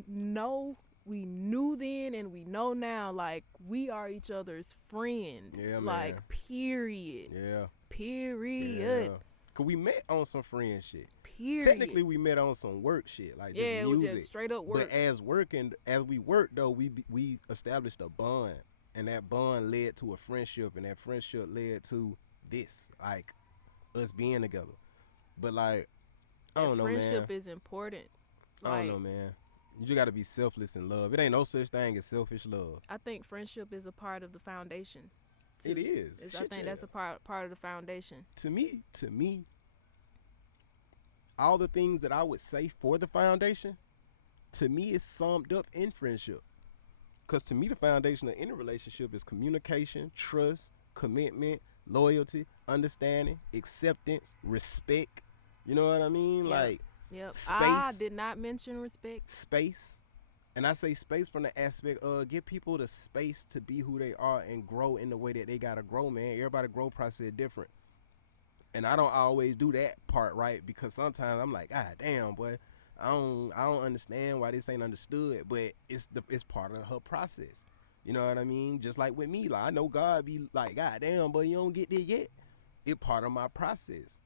knew then and we know now, like, we are each other's friend. Yeah, man. Like, period. Yeah. Period. Yeah. Cause we met on some friend shit. Period. Technically, we met on some work shit, like just it music. was just straight up work. But as we worked though, we established a bond, and that bond led to a friendship, and that friendship led to this, like, us being together. But like, I don't know, man. Friendship is important. Like, I don't know, man. You just gotta be selfless in love. It ain't no such thing as selfish love. I think friendship is a part of the foundation. It is. I think that's a part of the foundation. To me, all the things that I would say for the foundation, to me, is summed up in friendship. Because to me, the foundation of any relationship is communication, trust, commitment, loyalty, understanding, acceptance, respect. You know what I mean? Yep. Like, Yep. space. I did not mention respect. Space. And I say space from the aspect of give people the space to be who they are and grow in the way that they gotta grow, man. Everybody grow process different. And I don't always do that part right, because sometimes I'm like, God damn, boy, I don't understand why this ain't understood. But it's part of her process. You know what I mean? Just like with me, like, I know God be like, God damn, but you don't get there yet. It's part of my process.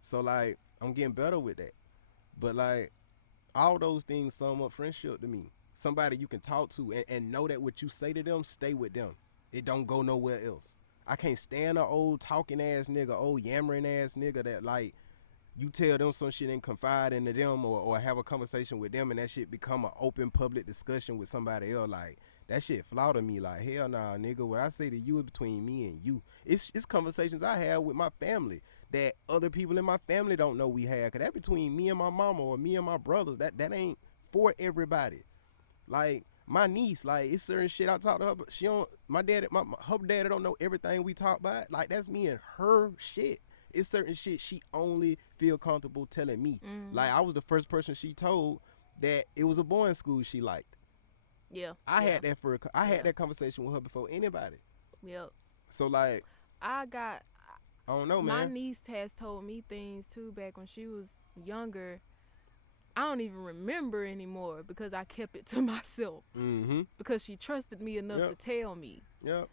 So like, I'm getting better with that. But like, all those things sum up friendship to me. Somebody you can talk to and know that what you say to them, stay with them. It don't go nowhere else. I can't stand an old talking ass nigga, old yammering ass nigga that, like, you tell them some shit and confide into them or have a conversation with them and that shit become an open public discussion with somebody else. Like, that shit flaw to me. Like, hell nah, nigga. What I say to you is between me and you. It's conversations I have with my family that other people in my family don't know we have. Cause that between me and my mama or me and my brothers. That ain't for everybody. Like, my niece, like, it's certain shit I talk to her, but she don't. Her daddy don't know everything we talk about. Like, that's me and her shit. It's certain shit she only feel comfortable telling me. Like, I was the first person she told that it was a boarding school she liked. Yeah. I had that conversation with her before anybody. Yep. So like, I got I don't know, My man. niece has told me things too back when she was younger. I don't even remember anymore because I kept it to myself Mm-hmm. because she trusted me enough to Yep. tell me. Yep.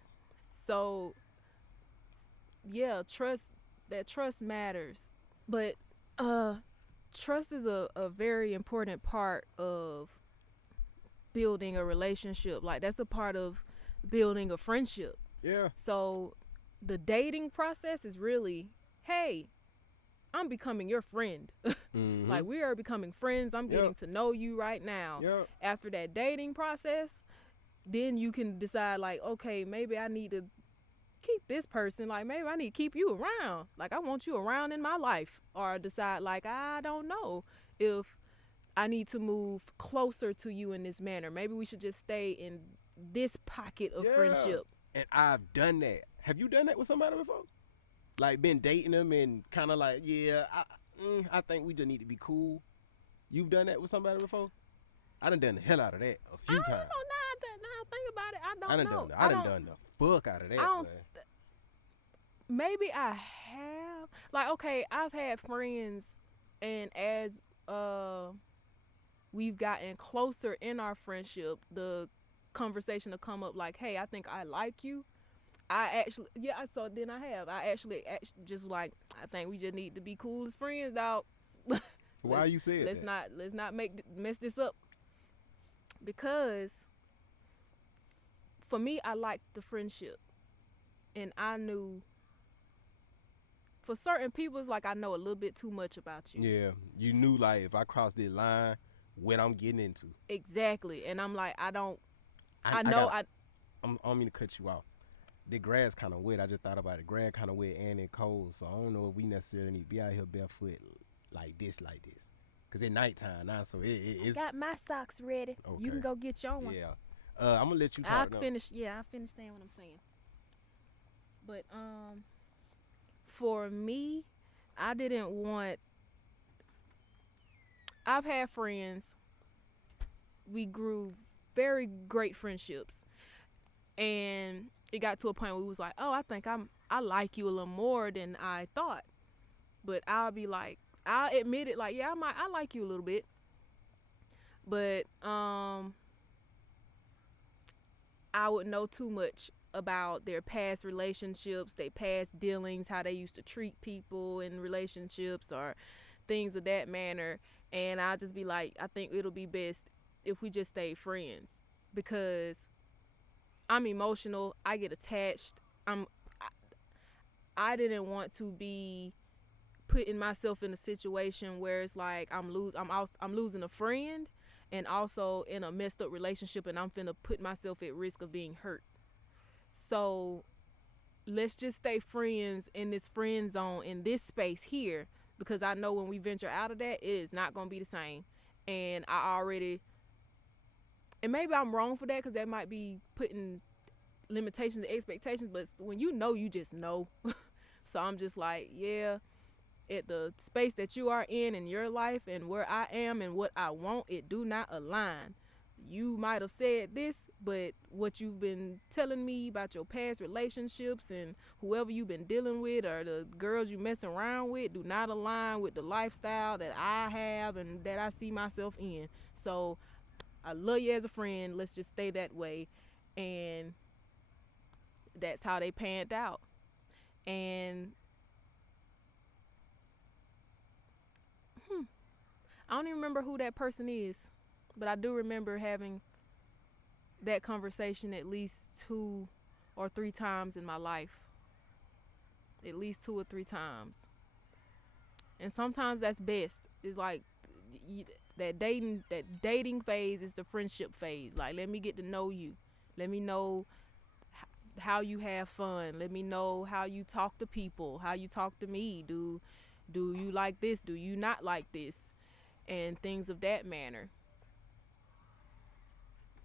So, yeah, trust matters. But trust is a very important part of building a relationship. Like that's a part of building a friendship. Yeah. So the dating process is really, hey, I'm becoming your friend. Mm-hmm. Like we are becoming friends. I'm getting Yep. to know you right now. Yep. After that dating process, then you can decide like, okay, maybe I need to keep this person. Like maybe I need to keep you around. Like I want you around in my life. Or decide like I don't know if I need to move closer to you in this manner. Maybe we should just stay in this pocket of Yeah. friendship. And I've done that. Have you done that with somebody before? Like been dating them and kind of like, yeah, I think we just need to be cool. You've done that with somebody before? I done the hell out of that a I few don't times. know. Now I think about it, I I don't done know. done. I done done the fuck out of that. I don't. Man. Maybe I have. Like, okay, I've had friends, and as we've gotten closer in our friendship, the conversation will come up like, "Hey, I think I like you." I actually, yeah. So then I have. I actually just like, I think we just need to be cool as friends, dog. Why you said let's that? not mess this up because for me, I liked the friendship, and I knew for certain people, it's like I know a little bit too much about you. Yeah, you knew like if I cross this line, what I'm getting into. Exactly, and I'm like, I know I I don't mean to cut you off. The grass kind of wet. I just thought about it. Grass kind of wet and it cold, so I don't know if we necessarily need to be out here barefoot like this. Cause it's nighttime now, so it's got my socks ready. okay. You can go get your one. Yeah, I'm gonna let you I'll talk now. finish. Yeah, I'll finish saying what I'm saying. But for me, I didn't want. I've had friends. We grew very great friendships, and it got to a point where we was like, oh, I like you a little more than I thought. But I'll be like, I'll admit it, like, yeah, I like you a little bit. But I would know too much about their past relationships, their past dealings, how they used to treat people in relationships or things of that manner. And I'll just be like, I think it'll be best if we just stay friends because I'm emotional. I get attached. I didn't want to be putting myself in a situation where it's like I'm losing a friend and also in a messed up relationship, and I'm finna put myself at risk of being hurt. So let's just stay friends in this friend zone in this space here because I know when we venture out of that, it is not gonna be the same. And I already, and maybe I'm wrong for that because that might be putting limitations and expectations, but when you just know. So I'm just like, yeah, at the space that you are in your life and where I am and what I want, it do not align. You might have said this, but what you've been telling me about your past relationships and whoever you've been dealing with or the girls you messing around with do not align with the lifestyle that I have and that I see myself in. So I love you as a friend. Let's just stay that way. And that's how they panned out. And I don't even remember who that person is, but I do remember having that conversation at least 2 or 3 times in my life. At least 2 or 3 times. And sometimes that's best. It's like that dating phase is the friendship phase. Like, let me get to know you. Let me know how you have fun. Let me know how you talk to people, how you talk to me. Do you like this? Do you not like this? And things of that manner.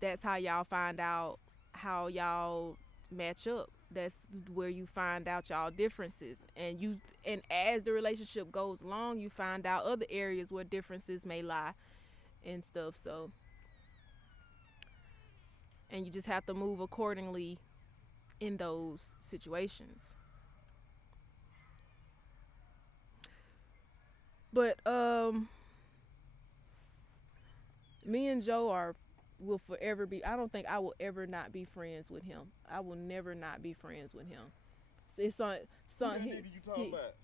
That's how y'all find out how y'all match up. That's where you find out y'all differences. And as the relationship goes along, you find out other areas where differences may lie and stuff. So, and you just have to move accordingly in those situations. But me and Joe will forever be. I don't think I will ever not be friends with him. I will never not be friends with him. It's on. Who that nigga you talking about?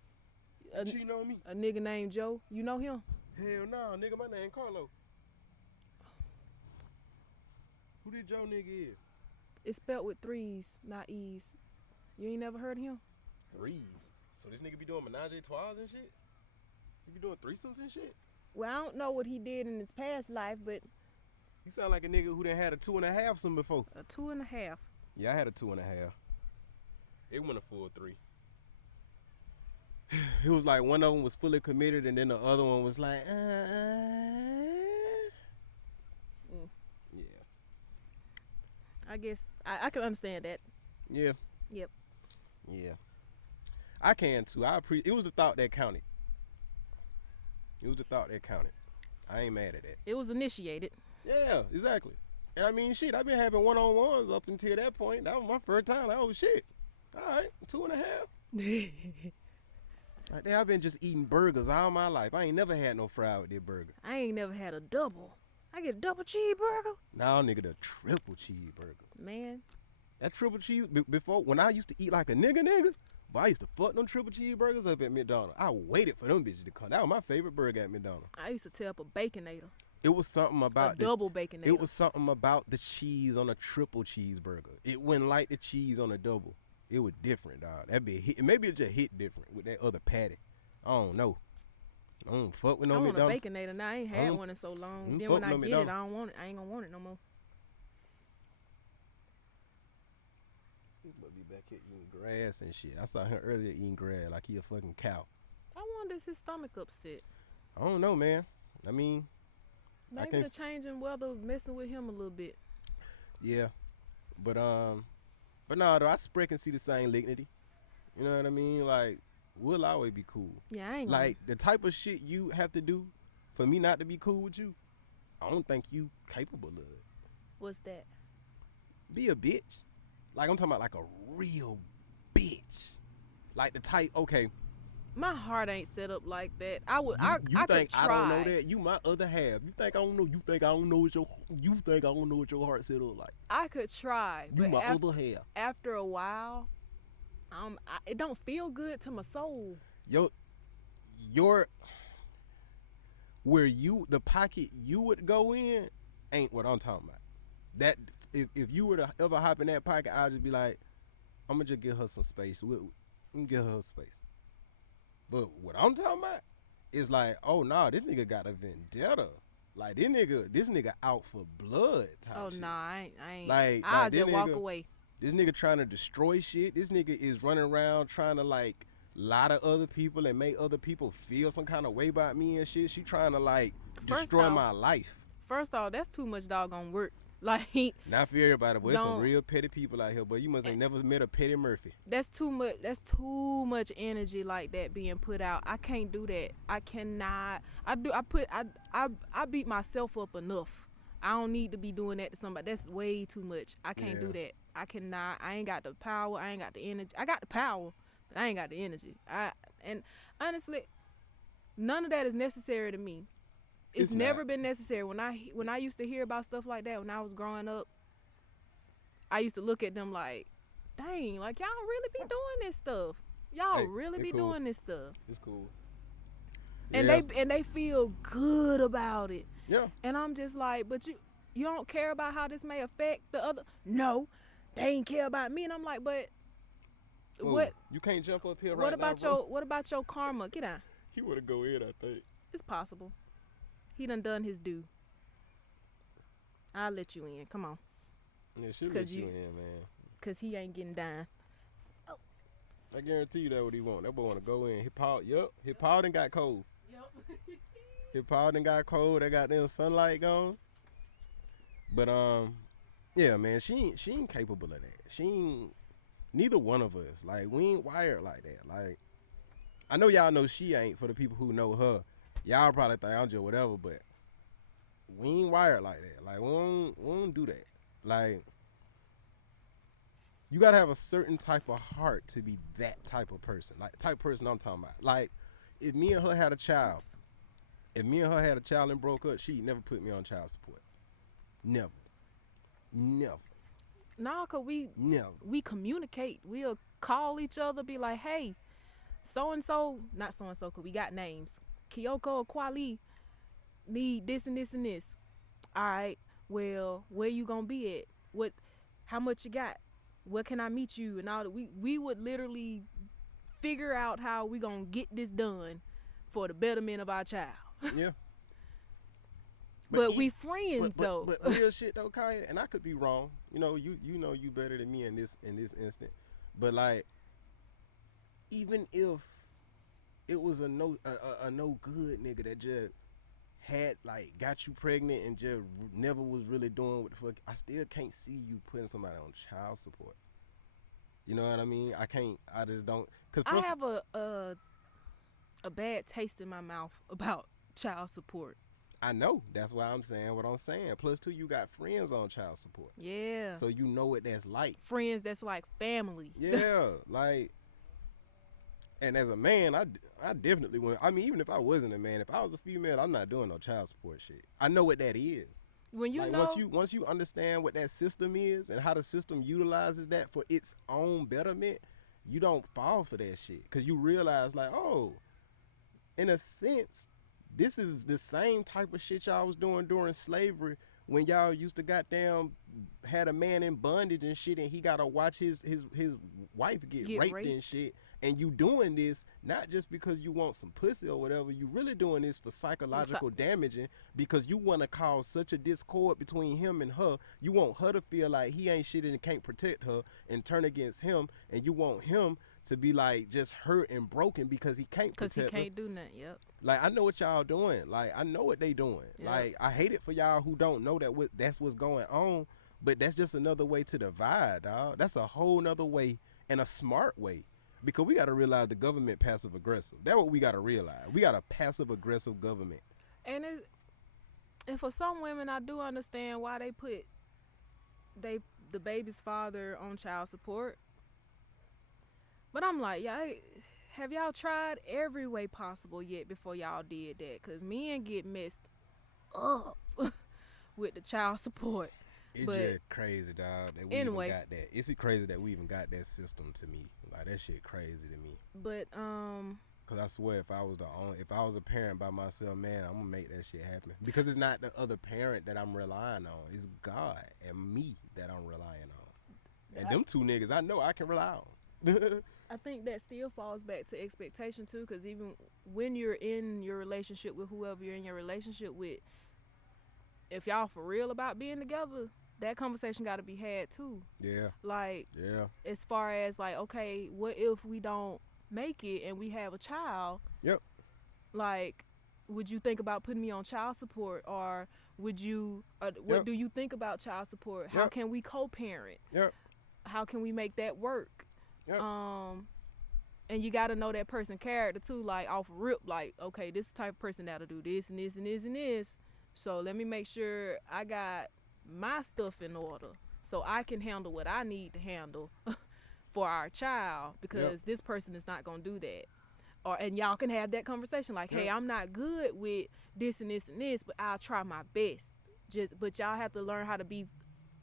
You cheating on me? A nigga named Joe. You know him? Hell no, nigga. My name Carlo. Who this Joe nigga is? It's spelled with 3s, not E's. You ain't never heard of him? 3s. So this nigga be doing menage a trois and shit? He be doing threesomes and shit? Well, I don't know what he did in his past life, but You sound like a nigga who done had a 2.5 some before. a 2.5. Yeah, I had a 2.5. It went a full 3. It was like one of them was fully committed, and then the other one was like, Yeah. I guess I can understand that. Yeah. Yep. Yeah. I can too. It was the thought that counted. It was the thought that counted. I ain't mad at that. It was initiated. Yeah, exactly. And I mean, shit, I've been having one-on-ones up until that point. That was my first time. Like, oh, shit. All right, 2.5. Like, I've been just eating burgers all my life. I ain't never had no fry with that burger. I ain't never had a double. I get a double cheeseburger. Now, nigga, the triple cheeseburger. Man. That triple cheese, before, when I used to eat like a nigga, but I used to fuck them triple cheeseburgers up at McDonald's. I waited for them bitches to come. That was my favorite burger at McDonald's. I used to tear up a Baconator. It was something about double Baconator. It was something about the cheese on a triple cheeseburger. It wasn't like the cheese on a double. It was different, dog. That'd be a hit. Maybe it just hit different with that other patty. I don't know. I don't fuck with no McDonald's. I want a Baconator now. I ain't had one in so long. Then when I get it, I don't want it. I ain't gonna want it no more. He must be back here eating grass and shit. I saw him earlier eating grass like he a fucking cow. I wonder is his stomach upset. I don't know, man. I mean, maybe the changing weather messing with him a little bit. Yeah, but no, though I spread and see the same lignity. You know what I mean? Like, we'll always be cool. Yeah, I ain't like the type of shit you have to do for me not to be cool with you. I don't think you capable of it. What's that? Be a bitch. Like, I'm talking about like a real bitch. Like the type, okay. My heart ain't set up like that. I You think could try. I don't know that? You my other half. You think I don't know? You think I don't know what your heart set up like? I could try. You but my other half. After a while, it don't feel good to my soul. Your the pocket you would go in ain't what I'm talking about. That if you were to ever hop in that pocket, I'd just be like, I'm gonna just give her some space. I'm give her space. But what I'm talking about is like, oh no, this nigga got a vendetta. Like this nigga out for blood type shit. Nah, I ain't. Like I'll just walk away. This nigga trying to destroy shit. This nigga is running around trying to like lie to other people and make other people feel some kind of way about me and shit. She trying to like destroy my life. First off, that's too much doggone work. Like, not for everybody, but there's some real petty people out here. But you must ain't never met a petty Murphy. That's too much. That's too much energy like that being put out. I can't do that. I cannot. I beat myself up enough. I don't need to be doing that to somebody. That's way too much. I can't do that. I cannot. I ain't got the power. I ain't got the energy. I got the power, but I ain't got the energy. And honestly, none of that is necessary to me. It's never been necessary. When I used to hear about stuff like that when I was growing up, I used to look at them like, dang, like y'all really be doing this stuff. Y'all really be doing this stuff. It's cool. And they feel good about it. Yeah. And I'm just like, but you don't care about how this may affect the other. No, they ain't care about me. And I'm like, but what? You can't jump up here what about your karma? Get out. He would go in, I think. It's possible. He done his due. I'll let you in. Come on. Yeah, she'll let you in, man. Because he ain't getting down. Oh. I guarantee you that's what he want. That boy want to go in. His paw done got cold. Yep. His paw done got cold. They got them sunlight gone. But, yeah, man, she ain't capable of that. Neither one of us. Like, we ain't wired like that. Like, I know y'all know she ain't for the people who know her. Y'all probably think I'm just whatever, but we ain't wired like that. Like, we don't do that. Like, you gotta have a certain type of heart to be that type of person. Like, the type of person I'm talking about. Like, if me and her had a child, If me and her had a child and broke up, she'd never put me on child support. Never. Nah, cause Never. we communicate. We'll call each other, be like, hey, so and so, not so and so, cause we got names. Kyoko or Kwali need this and this and this. All right, well, where you gonna be at? What? How much you got? Where can I meet you? And all that. We would literally figure out how we gonna get this done for the betterment of our child. Yeah. But we friends though. But real shit though, Kaya, and I could be wrong. You know you better than me in this instant. But like, even if it was a no good nigga that just had like got you pregnant and just never was really doing what the fuck, I still can't see you putting somebody on child support. You know what I mean? I can't. I just don't. Cause I have a bad taste in my mouth about child support. I know. That's why I'm saying what I'm saying. Plus, too, you got friends on child support. Yeah. So you know what that's like. Friends that's like family. Yeah, like, and as a man, I definitely wouldn't. I mean, even if I wasn't a man, if I was a female, I'm not doing no child support shit. I know what that is. When you like, know, once you understand what that system is and how the system utilizes that for its own betterment, you don't fall for that shit because you realize like, oh, in a sense, this is the same type of shit y'all was doing during slavery when y'all used to goddamn had a man in bondage and shit and he gotta watch his wife get raped and shit. And you doing this not just because you want some pussy or whatever, you really doing this for psychological damaging because you want to cause such a discord between him and her. You want her to feel like he ain't shit and can't protect her and turn against him, and you want him to be like just hurt and broken because he can't protect her. Because he can't do nothing, yep. Like, I know what y'all doing. Like, I know what they doing. Yep. Like, I hate it for y'all who don't know that's what's going on, but that's just another way to divide, dog. That's a whole nother way and a smart way. Because we got to realize the government passive aggressive. That's what we got to realize. We got a passive aggressive government. And for some women, I do understand why they put the baby's father on child support. But I'm like, have y'all tried every way possible yet before y'all did that? Because men get messed up with the child support. It's just crazy, dog. That we even got that. It's crazy that we even got that system to me. Like, that shit crazy to me. But cause I swear, if I was a parent by myself, man, I'm gonna make that shit happen. Because it's not the other parent that I'm relying on. It's God and me that I'm relying on. And them two niggas, I know I can rely on. I think that still falls back to expectation too. Cause even when you're in your relationship with whoever you're in your relationship with, if y'all for real about being together, that conversation got to be had too. Yeah. Like, yeah. As far as like, okay, what if we don't make it and we have a child? Yep. Like, would you think about putting me on child support, or would you? What do you think about child support? How can we co-parent? Yep. How can we make that work? Yep. And you got to know that person character too. Like off rip, like, okay, this is the type of person that'll do this and this and this and this. So let me make sure I got my stuff in order so I can handle what I need to handle for our child, because this person is not going to do that. And y'all can have that conversation like, hey, I'm not good with this and this and this, but I'll try my best. But y'all have to learn how to be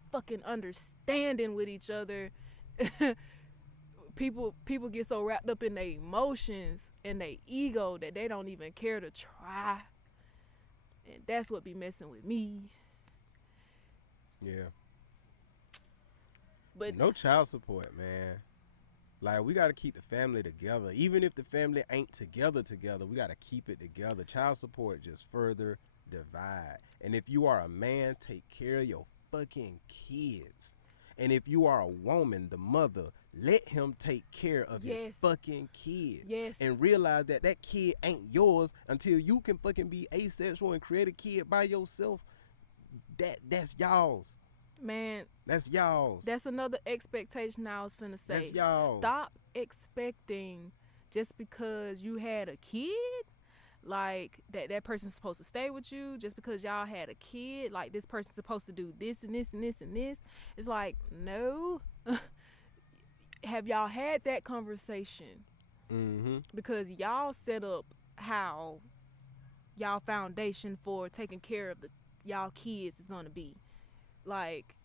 fucking understanding with each other. People get so wrapped up in their emotions and their ego that they don't even care to try. And that's what be messing with me. Yeah. But no child support, man. Like, we got to keep the family together. Even if the family ain't together, we got to keep it together. Child support just further divide. And if you are a man, take care of your fucking kids. And if you are a woman, the mother, let him take care of his fucking kids. Yes. And realize that kid ain't yours until you can fucking be asexual and create a kid by yourself. That's y'all's. Man. That's y'all's. That's another expectation I was finna say. That's y'all's. Stop expecting just because you had a kid, like that person's supposed to stay with you. Just because y'all had a kid, like this person's supposed to do this and this and this and this. It's like, no. Have y'all had that conversation? Mm-hmm. Because y'all set up how y'all foundation for taking care of the y'all kids is gonna be, like,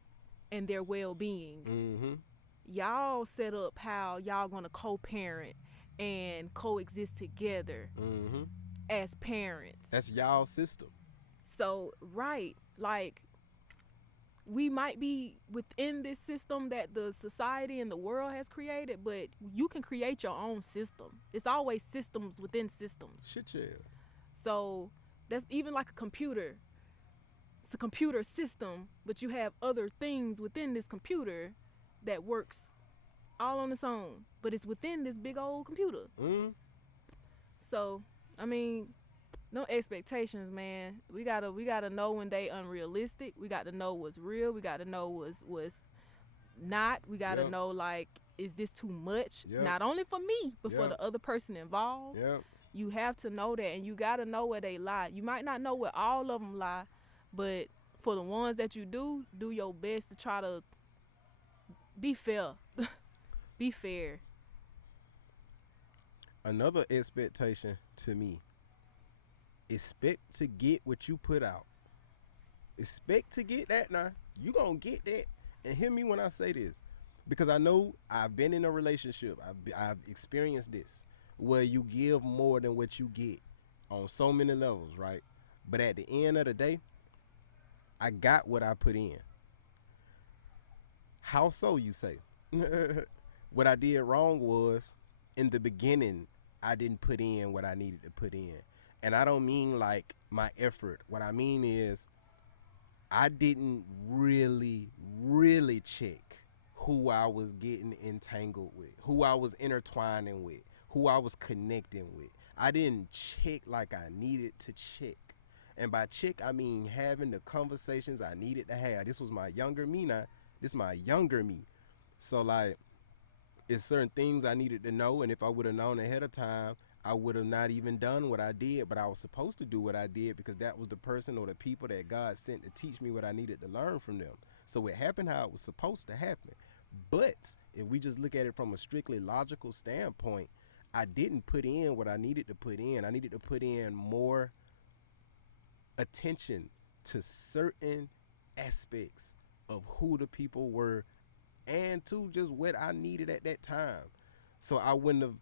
and their well-being. Mm-hmm. Y'all set up how y'all gonna co-parent and coexist together Mm-hmm. as parents. That's y'all system. So right, like, we might be within this system that the society and the world has created, but you can create your own system. It's always systems within systems. Shit, yeah. So that's even like a computer. It's a computer system, but you have other things within this computer that works all on its own, but it's within this big old computer. Mm-hmm. So, I mean, no expectations, man. We gotta know when they unrealistic. We got to know what's real. We got to know what's not. We got to Yep. know, like, is this too much? Yep. Not only for me, but for Yep. the other person involved. Yep. You have to know that, and you got to know where they lie. You might not know where all of them lie, but for the ones that you do your best to try to be fair. Be fair. Another expectation to me, expect to get what you put out. Expect to get that now. You gonna get that. And hear me when I say this, because I know I've been in a relationship. I've experienced this where you give more than what you get on so many levels, right? But at the end of the day, I got what I put in. How so, you say? What I did wrong was, in the beginning, I didn't put in what I needed to put in. And I don't mean like my effort. What I mean is, I didn't really check who I was getting entangled with, who I was intertwining with, who I was connecting with. I didn't check like I needed to check. And by check, I mean having the conversations I needed to have. This was my younger me now. This is my younger me. So, like, it's certain things I needed to know. And if I would have known ahead of time, I would have not even done what I did. But I was supposed to do what I did because that was the person or the people that God sent to teach me what I needed to learn from them. So it happened how it was supposed to happen. But if we just look at it from a strictly logical standpoint, I didn't put in what I needed to put in. I needed to put in more attention to certain aspects of who the people were and to just what I needed at that time. So I wouldn't have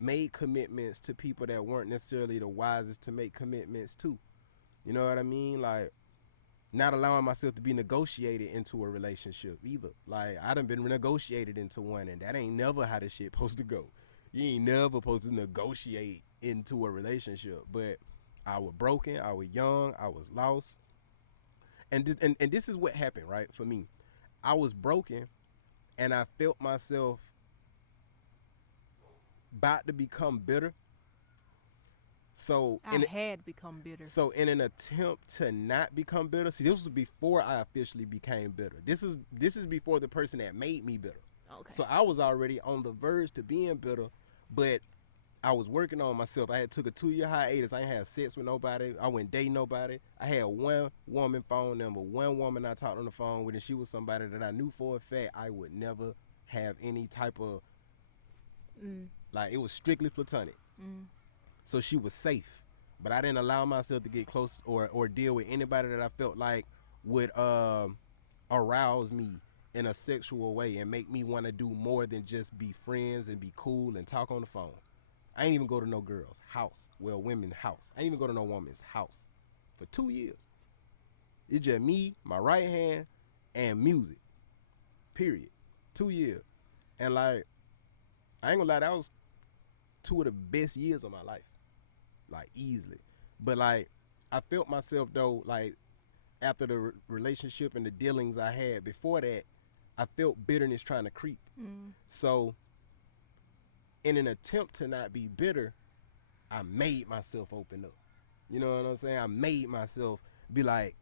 made commitments to people that weren't necessarily the wisest to make commitments to. You know what I mean? Like, not allowing myself to be negotiated into a relationship either. Like, I done been negotiated into one, and that ain't never how this shit supposed to go. You ain't never supposed to negotiate into a relationship. But I was broken, I was young, I was lost. And this is what happened, right, for me. I was broken, and I felt myself about to become bitter. So I had become bitter. So in an attempt to not become bitter, see, this was before I officially became bitter. This is before the person that made me bitter. Okay. So I was already on the verge to being bitter, but I was working on myself. I had took a 2-year hiatus. I ain't had sex with nobody. I wouldn't date nobody. I had one woman phone number, one woman I talked on the phone with, and she was somebody that I knew for a fact I would never have any type of, like, it was strictly platonic. So she was safe, but I didn't allow myself to get close or deal with anybody that I felt like would arouse me in a sexual way and make me want to do more than just be friends and be cool and talk on the phone. I ain't even go to no girl's house, women's house. I ain't even go to no woman's house for 2 years. It's just me, my right hand, and music, period. 2 years. And, like, I ain't gonna lie, that was 2 of the best years of my life. Like, easily. But, like, I felt myself, though, like, after the relationship and the dealings I had before that, I felt bitterness trying to creep. So, in an attempt to not be bitter, I made myself open up. You know what I'm saying? I made myself be like,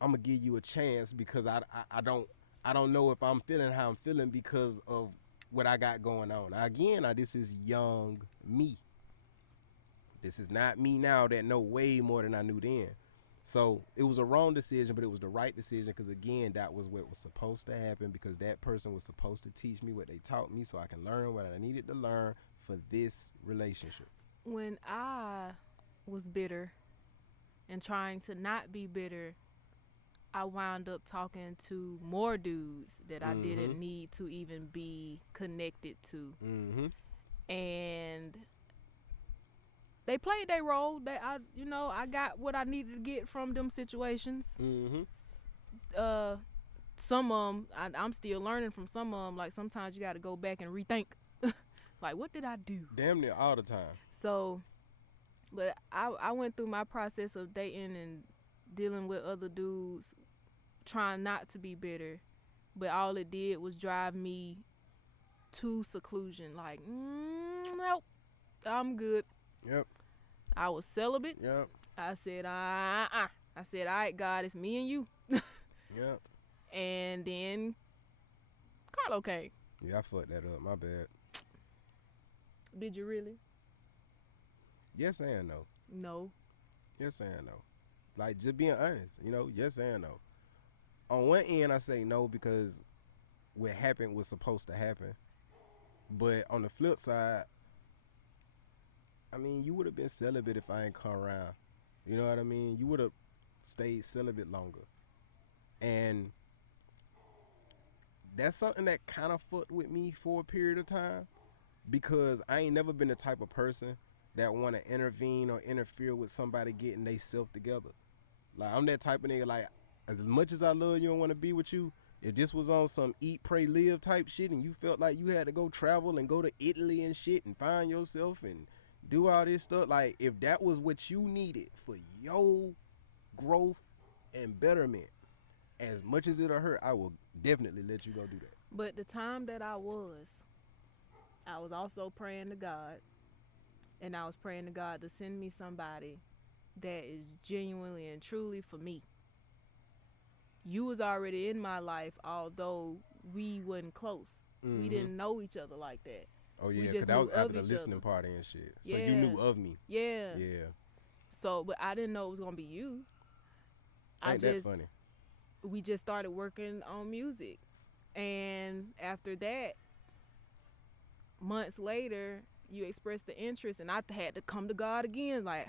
I'm gonna give you a chance because I don't know if I'm feeling how I'm feeling because of what I got going on. Again, this is young me. This is not me now that know way more than I knew then. So it was a wrong decision, but it was the right decision because, again, that was what was supposed to happen because that person was supposed to teach me what they taught me so I can learn what I needed to learn for this relationship. When I was bitter and trying to not be bitter, I wound up talking to more dudes that I didn't need to even be connected to. And they played their role. I got what I needed to get from them situations. Some of them, I'm still learning from some of them. Like, sometimes you got to go back and rethink. Like, what did I do? Damn near all the time. So, but I went through my process of dating and dealing with other dudes, trying not to be bitter. But all it did was drive me to seclusion. Like, nope, I'm good. Yep. I was celibate. Yep. I said, I said, all right, God, it's me and you. Yep. And then Carlo came. Yeah, I fucked that up. My bad. Did you really? Yes and no. No. Yes and no. Like, just being honest, yes and no. On one end, I say no because what happened was supposed to happen. But on the flip side, I mean, you would have been celibate if I ain't come around. You know what I mean? You would have stayed celibate longer. And that's something that kind of fucked with me for a period of time because I ain't never been the type of person that want to intervene or interfere with somebody getting they self together. Like, I'm that type of nigga, like, as much as I love you and want to be with you, if this was on some eat, pray, live type shit and you felt like you had to go travel and go to Italy and shit and find yourself and do all this stuff, like, if that was what you needed for your growth and betterment, as much as it'll hurt, I will definitely let you go do that. But the time that I was also praying to God, and I was praying to God to send me somebody that is genuinely and truly for me. You was already in my life, although we wasn't close. We didn't know each other like that. Oh yeah, because that was after the listening party and shit. So you knew of me. Yeah. Yeah. So, but I didn't know it was gonna be you. Ain't that funny? We just started working on music, and after that, months later, you expressed the interest, and I had to come to God again, like,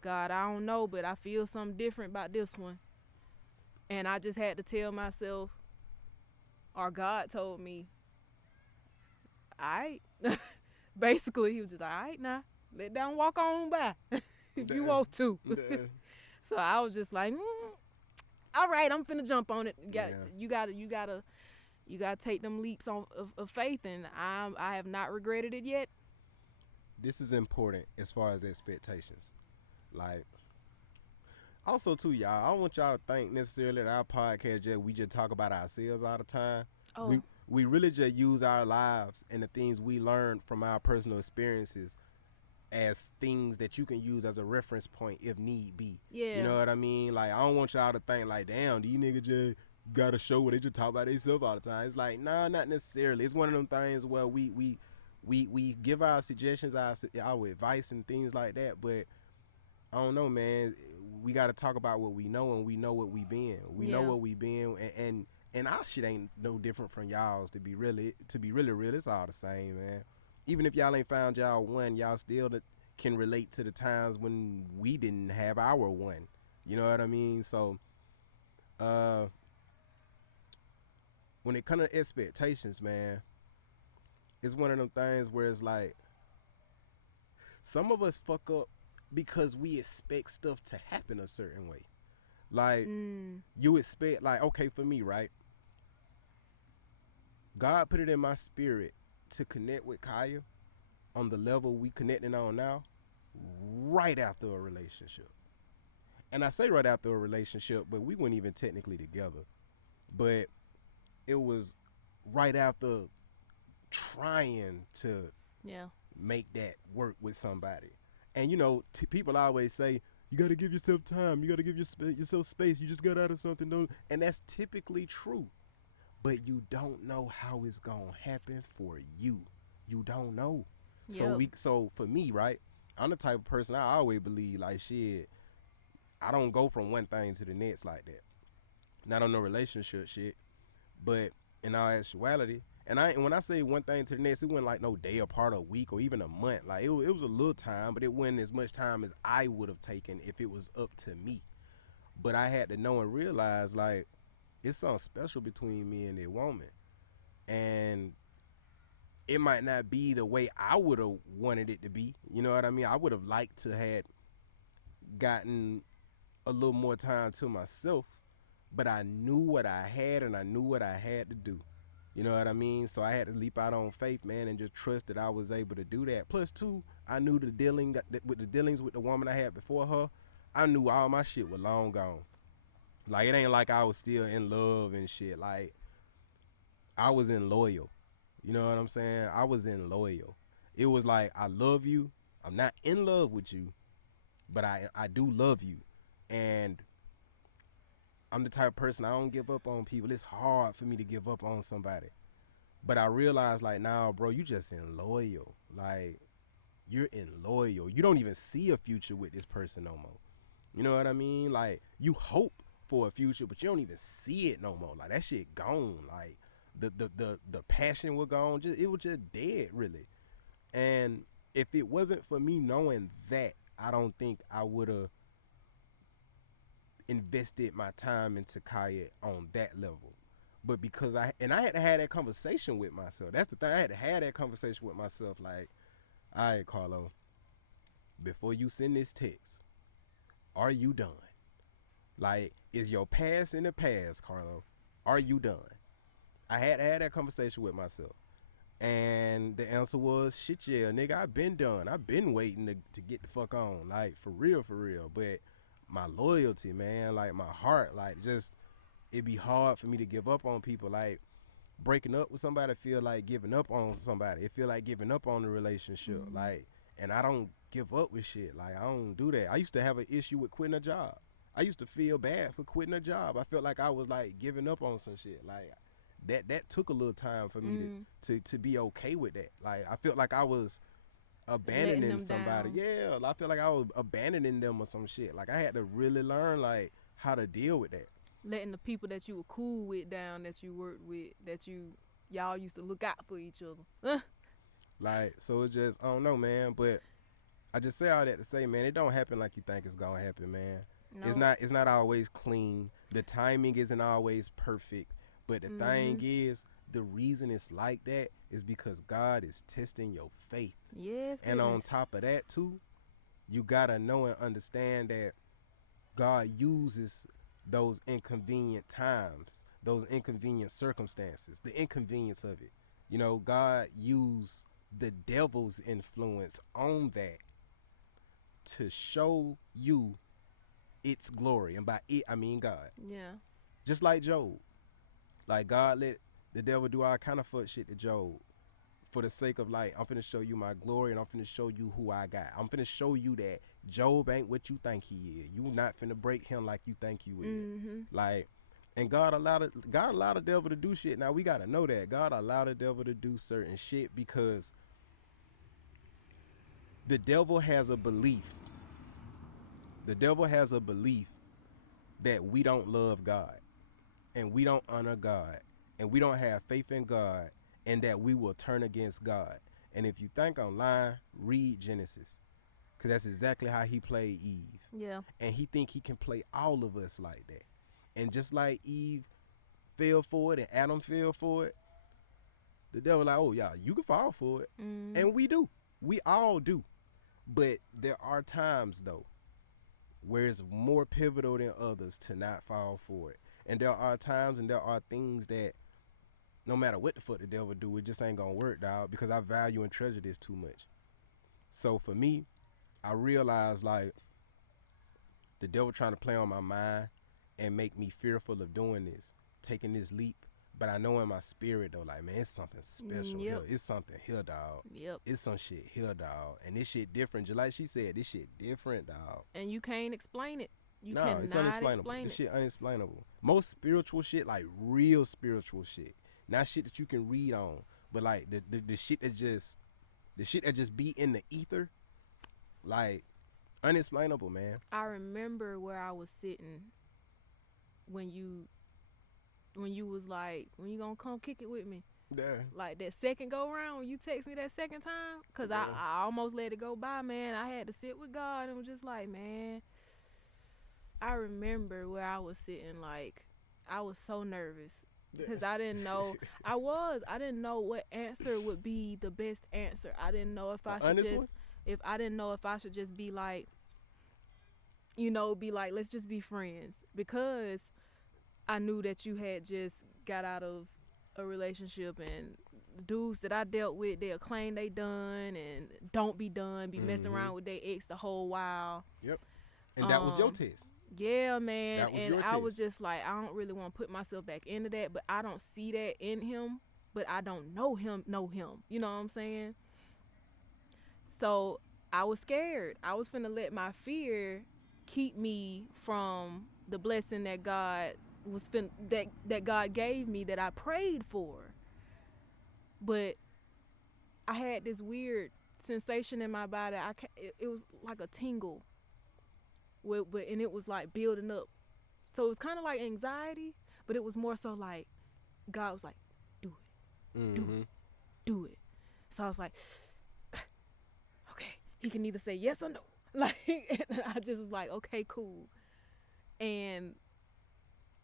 God, I don't know, but I feel something different about this one. And I just had to tell myself, or God told me, all right. Basically, he was just like, all right, now, let down, walk on by if you want to. So I was just like, all right, I'm finna jump on it. You gotta take them leaps of faith, and I have not regretted it yet. This is important as far as expectations. Like, also too, y'all, I don't want y'all to think necessarily that our podcast we just talk about ourselves all the time. Oh. We really just use our lives and the things we learned from our personal experiences as things that you can use as a reference point if need be. Yeah. You know what I mean? Like, I don't want y'all to think like, damn, these niggas just got a show where they just talk about themselves all the time. It's like, nah, not necessarily. It's one of them things where we give our suggestions, our advice and things like that, but I don't know, man. We got to talk about what we know, and we know what we been. We know what we been, and our shit ain't no different from y'all's. To be really real, it's all the same, man. Even if y'all ain't found y'all one, y'all still can relate to the times when we didn't have our one. You know what I mean? So, when it comes to expectations, man, it's one of them things where it's like, some of us fuck up because we expect stuff to happen a certain way. Like, you expect, like, okay, for me, right? God put it in my spirit to connect with Kaya on the level we connecting on now, right after a relationship. And I say right after a relationship, but we weren't even technically together. But it was right after trying to make that work with somebody. And, people always say, you got to give yourself time. You got to give yourself space. You just got out of something. And that's typically true. But you don't know how it's going to happen for you. You don't know. Yep. So for me, right, I'm the type of person I always believe, like, shit, I don't go from one thing to the next like that. Not on no relationship shit. But in all actuality, And when I say one thing to the next, it wasn't like no day apart, a week, or even a month. Like it was a little time, but it wasn't as much time as I would have taken if it was up to me. But I had to know and realize like it's something special between me and that woman, and it might not be the way I would have wanted it to be. You know what I mean? I would have liked to had gotten a little more time to myself, but I knew what I had and I knew what I had to do. You know what I mean? So I had to leap out on faith, man, and just trust that I was able to do that. Plus, too, I knew the dealings with the woman I had before her. I knew all my shit was long gone. Like it ain't like I was still in love and shit. Like I was in loyal. You know what I'm saying? I was in loyal. It was like I love you. I'm not in love with you, but I do love you, and I'm the type of person I don't give up on people. It's hard for me to give up on somebody. But I realized like, nah, bro, you just in loyal. Like, you're in loyal. You don't even see a future with this person no more. You know what I mean? Like, you hope for a future, but you don't even see it no more. Like that shit gone. Like the passion was gone. It was just dead, really. And if it wasn't for me knowing that, I don't think I would have invested my time into Kaya on that level. But because I had to have that conversation with myself. That's the thing. I had to have that conversation with myself. Like, all right, Carlo, before you send this text, are you done? Like, is your past in the past, Carlo? Are you done? I had to have that conversation with myself. And the answer was, shit, yeah, nigga, I've been done. I've been waiting to get the fuck on. Like, for real, for real. But my loyalty, man, like my heart, like just, it'd be hard for me to give up on people. Like, breaking up with somebody feel like giving up on somebody. It feel like giving up on the relationship. Mm-hmm. Like, and I don't give up with shit. Like, I don't do that. I used to have an issue with quitting a job. I used to feel bad for quitting a job. I felt like I was like giving up on some shit. Like, that took a little time for me to be okay with that. Like, I felt like I was abandoning somebody. Down. Yeah, I feel like I was abandoning them or some shit. Like, I had to really learn like how to deal with that. Letting the people that you were cool with down, that you worked with, that y'all used to look out for each other. Like, so it's just, I don't know, man. But I just say all that to say, man, it don't happen like you think it's gonna happen, man. No. It's not always clean. The timing isn't always perfect. But the thing is, the reason it's like that is because God is testing your faith. Yes. And on top of that too, you gotta know and understand that God uses those inconvenient times, those inconvenient circumstances, the inconvenience of it. You know, God used the devil's influence on that to show you its glory. And by it, I mean God. Yeah. Just like Job. Like, God let the devil do all kind of fuck shit to Job for the sake of, like, I'm finna show you my glory and I'm finna show you who I got. I'm finna show you that Job ain't what you think he is. You not finna break him like you think you is. Mm-hmm. Like, and God allowed the devil to do shit. Now, we gotta know that. God allowed the devil to do certain shit because the devil has a belief. The devil has a belief that we don't love God. And we don't honor God, and we don't have faith in God, and that we will turn against God. And if you think I'm lying, read Genesis, because that's exactly how he played Eve. Yeah. And he think he can play all of us like that. And just like Eve fell for it and Adam fell for it, the devil like, oh, yeah, you can fall for it. Mm. And we do. We all do. But there are times, though, where it's more pivotal than others to not fall for it. And there are times and there are things that no matter what the fuck the devil do, it just ain't gonna work, dog, because I value and treasure this too much. So for me, I realized like the devil trying to play on my mind and make me fearful of doing this, taking this leap. But I know in my spirit though, like, man, it's something special here. It's something here, dog. Yep. It's some shit here, dog. And this shit different. Just like she said, this shit different, dog. And you can't explain it. You cannot it's unexplainable. Explain this shit unexplainable. Most spiritual shit, like real spiritual shit, not shit that you can read on, but like the shit that just be in the ether, like unexplainable, man. I remember where I was sitting when you was like, when you gonna come kick it with me, Yeah. Like that second go round when you text me that second time, cause Yeah. I almost let it go by, man. I had to sit with God and was just like, man. I remember where I was sitting, like I was so nervous because I didn't know. I didn't know what answer would be the best answer. I didn't know if I should honest just one? if I didn't know if I should just be like, you know, be like, let's just be friends, because I knew that you had just got out of a relationship, and dudes that I dealt with, they'll claim they done and don't be done, be messing Mm-hmm. around with their ex the whole while. Yep. And that was your Um, test. yeah, man. That was And your I was test. just like, I don't really want to put myself back into that, but I don't see that in him, but I don't know him. You know what I'm saying? So I was scared. I was finna let my fear keep me from the blessing that God that God gave me, that I prayed for. But I had this weird sensation in my body. It was like a tingle, and it was like building up. So it was kind of like anxiety, but it was more so like God was like, do it, do Mm-hmm. it, do it. So I was like, okay, he can either say yes or no. Like, and I just was like, okay, cool. And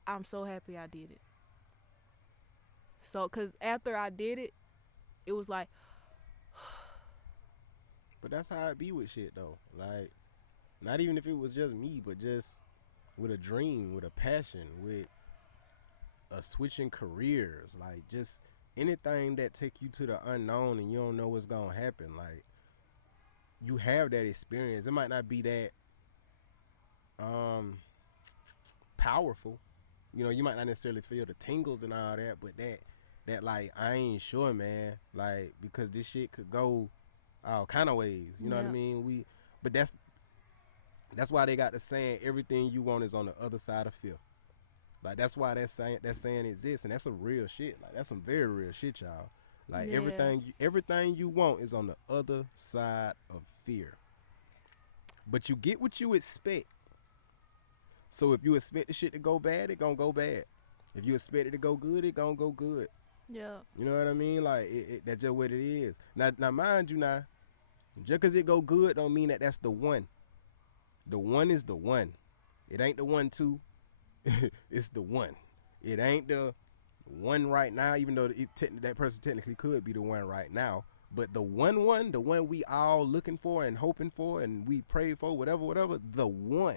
I'm so happy I did it. So, because after I did it, it was like, But that's how it be with shit though. Like, not even if it was just me, but just with a dream, with a passion, with a switching careers, like just anything that take you to the unknown and you don't know what's gonna happen. Like, you have that experience. It might not be that powerful. You know, you might not necessarily feel the tingles and all that, but that like, I ain't sure, man. Like, because this shit could go all kind of ways. You know what I yeah, mean? But that's why they got the saying, everything you want is on the other side of fear. Like, that's why that saying exists, and that's some real shit. Like, that's some very real shit, y'all. Like, yeah, everything you want is on the other side of fear. But you get what you expect. So if you expect the shit to go bad, it gonna go bad. If you expect it to go good, it gonna go good. yeah, You know what I mean? Like, that's just what it is. Now, mind you, now, just because it go good don't mean that that's the one. The one is the one. It ain't the 1-2. It's the one. It ain't the one right now, even though that person technically could be the one right now. But the one, the one we all looking for and hoping for and we pray for, whatever, the one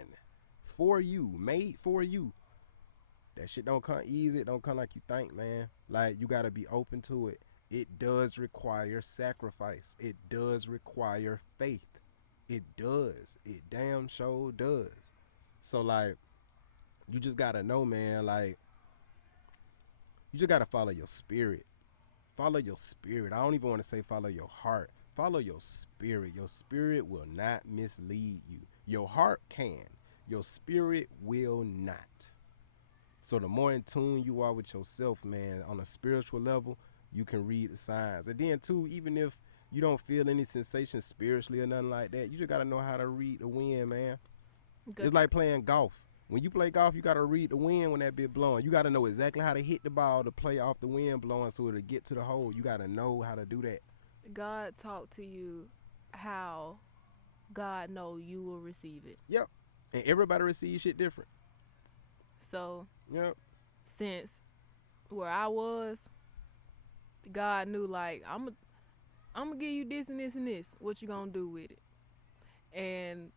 for you, made for you. That shit don't come easy. It don't come like you think, man. Like, you gotta be open to it. It does require sacrifice. It does require faith. It does. It damn sure does. So, like, you just gotta know, man. Like, you just gotta follow your spirit. Follow your spirit. I don't even want to say follow your heart. Follow your spirit. Your spirit will not mislead you. Your heart can. Your spirit will not. So the more in tune you are with yourself, man, on a spiritual level, you can read the signs. And then too, even if you don't feel any sensation spiritually or nothing like that, you just gotta know how to read the wind, man. good. It's like playing golf. When you play golf, you gotta read the wind when that bit blowing. You gotta know exactly how to hit the ball to play off the wind blowing so it'll get to the hole. You gotta know how to do that. God talked to you how God know you will receive it. Yep. And everybody receives shit different. So Yep. since where I was, God knew, like, I'm gonna give you this and this and this. What you gonna do with it? And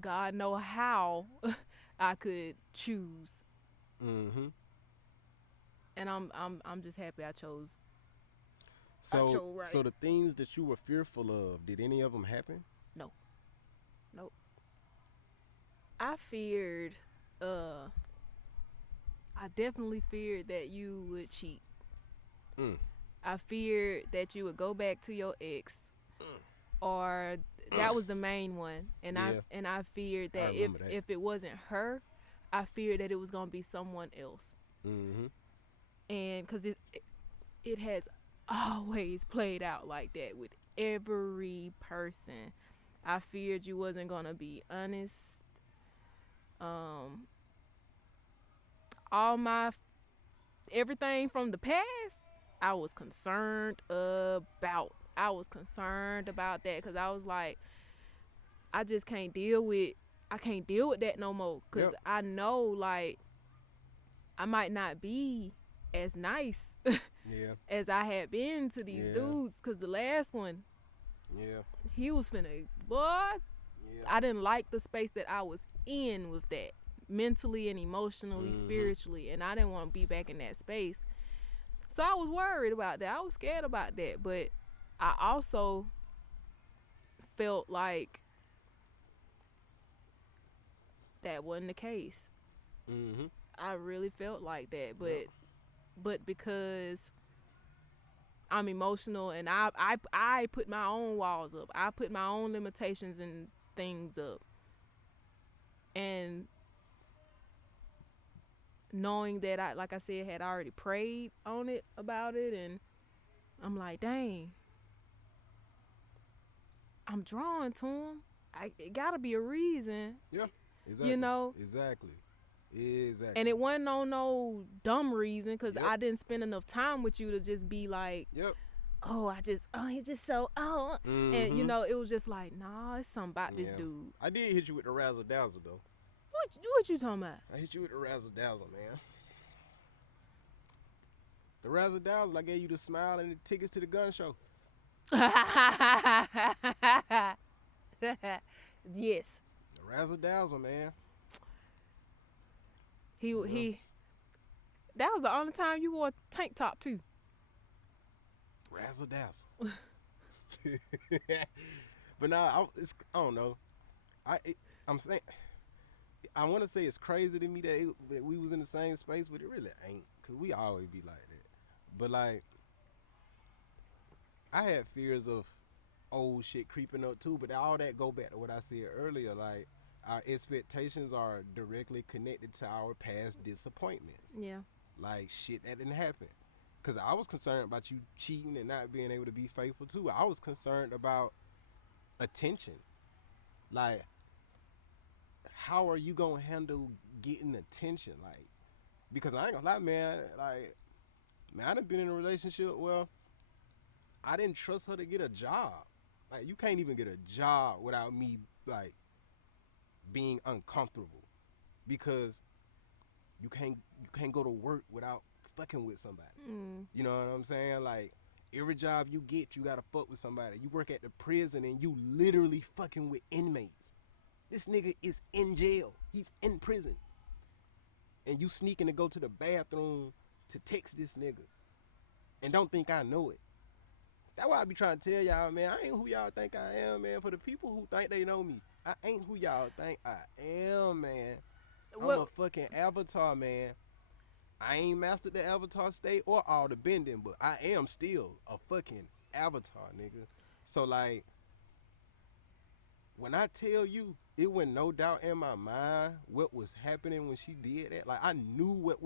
God know how I could choose. Mm-hmm. And I'm just happy I chose. So, right. so the things that you were fearful of, did any of them happen? No. Nope. I feared I definitely feared that you would cheat. Mm. I feared that you would go back to your ex, or that was the main one. And Yeah. I feared I that remember that. if it wasn't her, I feared that it was gonna be someone else. Mm-hmm. And because it has always played out like that with every person. I feared you wasn't gonna be honest. All my everything from the past, I was concerned about. I was concerned about that because I was like, I just can't deal with. I can't deal with that no more because Yep. I know like I might not be as nice Yeah. as I had been to these Yeah. dudes because the last one Yeah. he was finna boy. Yeah. I didn't like the space that I was in with that mentally and emotionally, spiritually, and I didn't want to be back in that space. So I was worried about that. I was scared about that, but I also felt like that wasn't the case. Mm-hmm. I really felt like that, but Yep. but because I'm emotional and I put my own walls up. I put my own limitations and things up. And knowing that I, like I said, had already prayed on it about it, and I'm like, dang, I'm drawn to him. It gotta be a reason, Yeah. Exactly. you know. Exactly. And it wasn't no dumb reason because Yep. I didn't spend enough time with you to just be like, Yep. he's just so Mm-hmm. and you know, it was just like, nah, it's something about this Yeah. dude. I did hit you with the razzle dazzle though. What you talking about? I hit you with the razzle dazzle, man. The razzle dazzle, I gave you the smile and the tickets to the gun show. Yes. The razzle dazzle, man. He that was the only time you wore a tank top too. Razzle dazzle. But nah, I don't know. I'm saying, I want to say it's crazy to me that we was in the same space, but it really ain't, cause we always be like that. But like, I had fears of old shit creeping up too, but all that go back to what I said earlier. Like, our expectations are directly connected to our past disappointments. Yeah. Like shit that didn't happen. Cause I was concerned about you cheating and not being able to be faithful too. I was concerned about attention. Like, how are you gonna handle getting attention? Like, because I ain't gonna lie, man. Like, man, I done been in a relationship where I didn't trust her to get a job. Like, you can't even get a job without me like being uncomfortable, because you can't go to work without fucking with somebody. You know what I'm saying? Like, every job you get, you gotta fuck with somebody. You work at the prison and you literally fucking with inmates. This nigga is in jail. He's in prison. And you sneaking to go to the bathroom to text this nigga. And don't think I know it. That's why I be trying to tell y'all, man, I ain't who y'all think I am, man. For the people who think they know me, I ain't who y'all think I am, man. I'm a fucking avatar, man. I ain't mastered the avatar state or all the bending, but I am still a fucking avatar, nigga. So, like, when I tell you, it was no doubt in my mind what was happening when she did that. Like, I knew what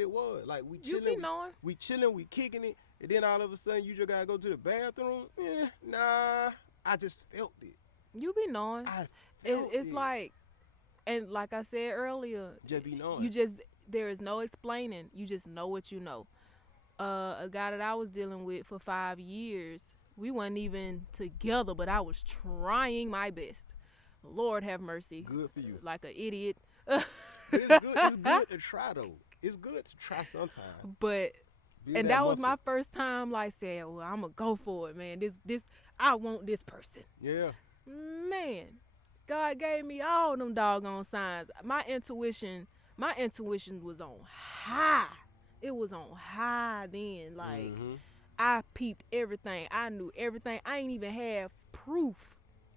it was. Like, we You chilling, be knowing. we chilling, we kicking it, and then all of a sudden you just gotta go to the bathroom. Nah, I just felt it. You be knowing. It's it. like, and like I said earlier, Just be knowing. There is no explaining. You just know what you know. A guy that I was dealing with for 5 years, we weren't even together, but I was trying my best. Lord have mercy. Good for you. Like an idiot. It's good to try though. It's good to try sometimes. But Build and that was muscle. my first time like saying, well, I'm gonna go for it, man. This I want this person. Yeah. Man, God gave me all them doggone signs. My intuition was on high. It was on high then. Like, I peeped everything. I knew everything. I ain't even have proof.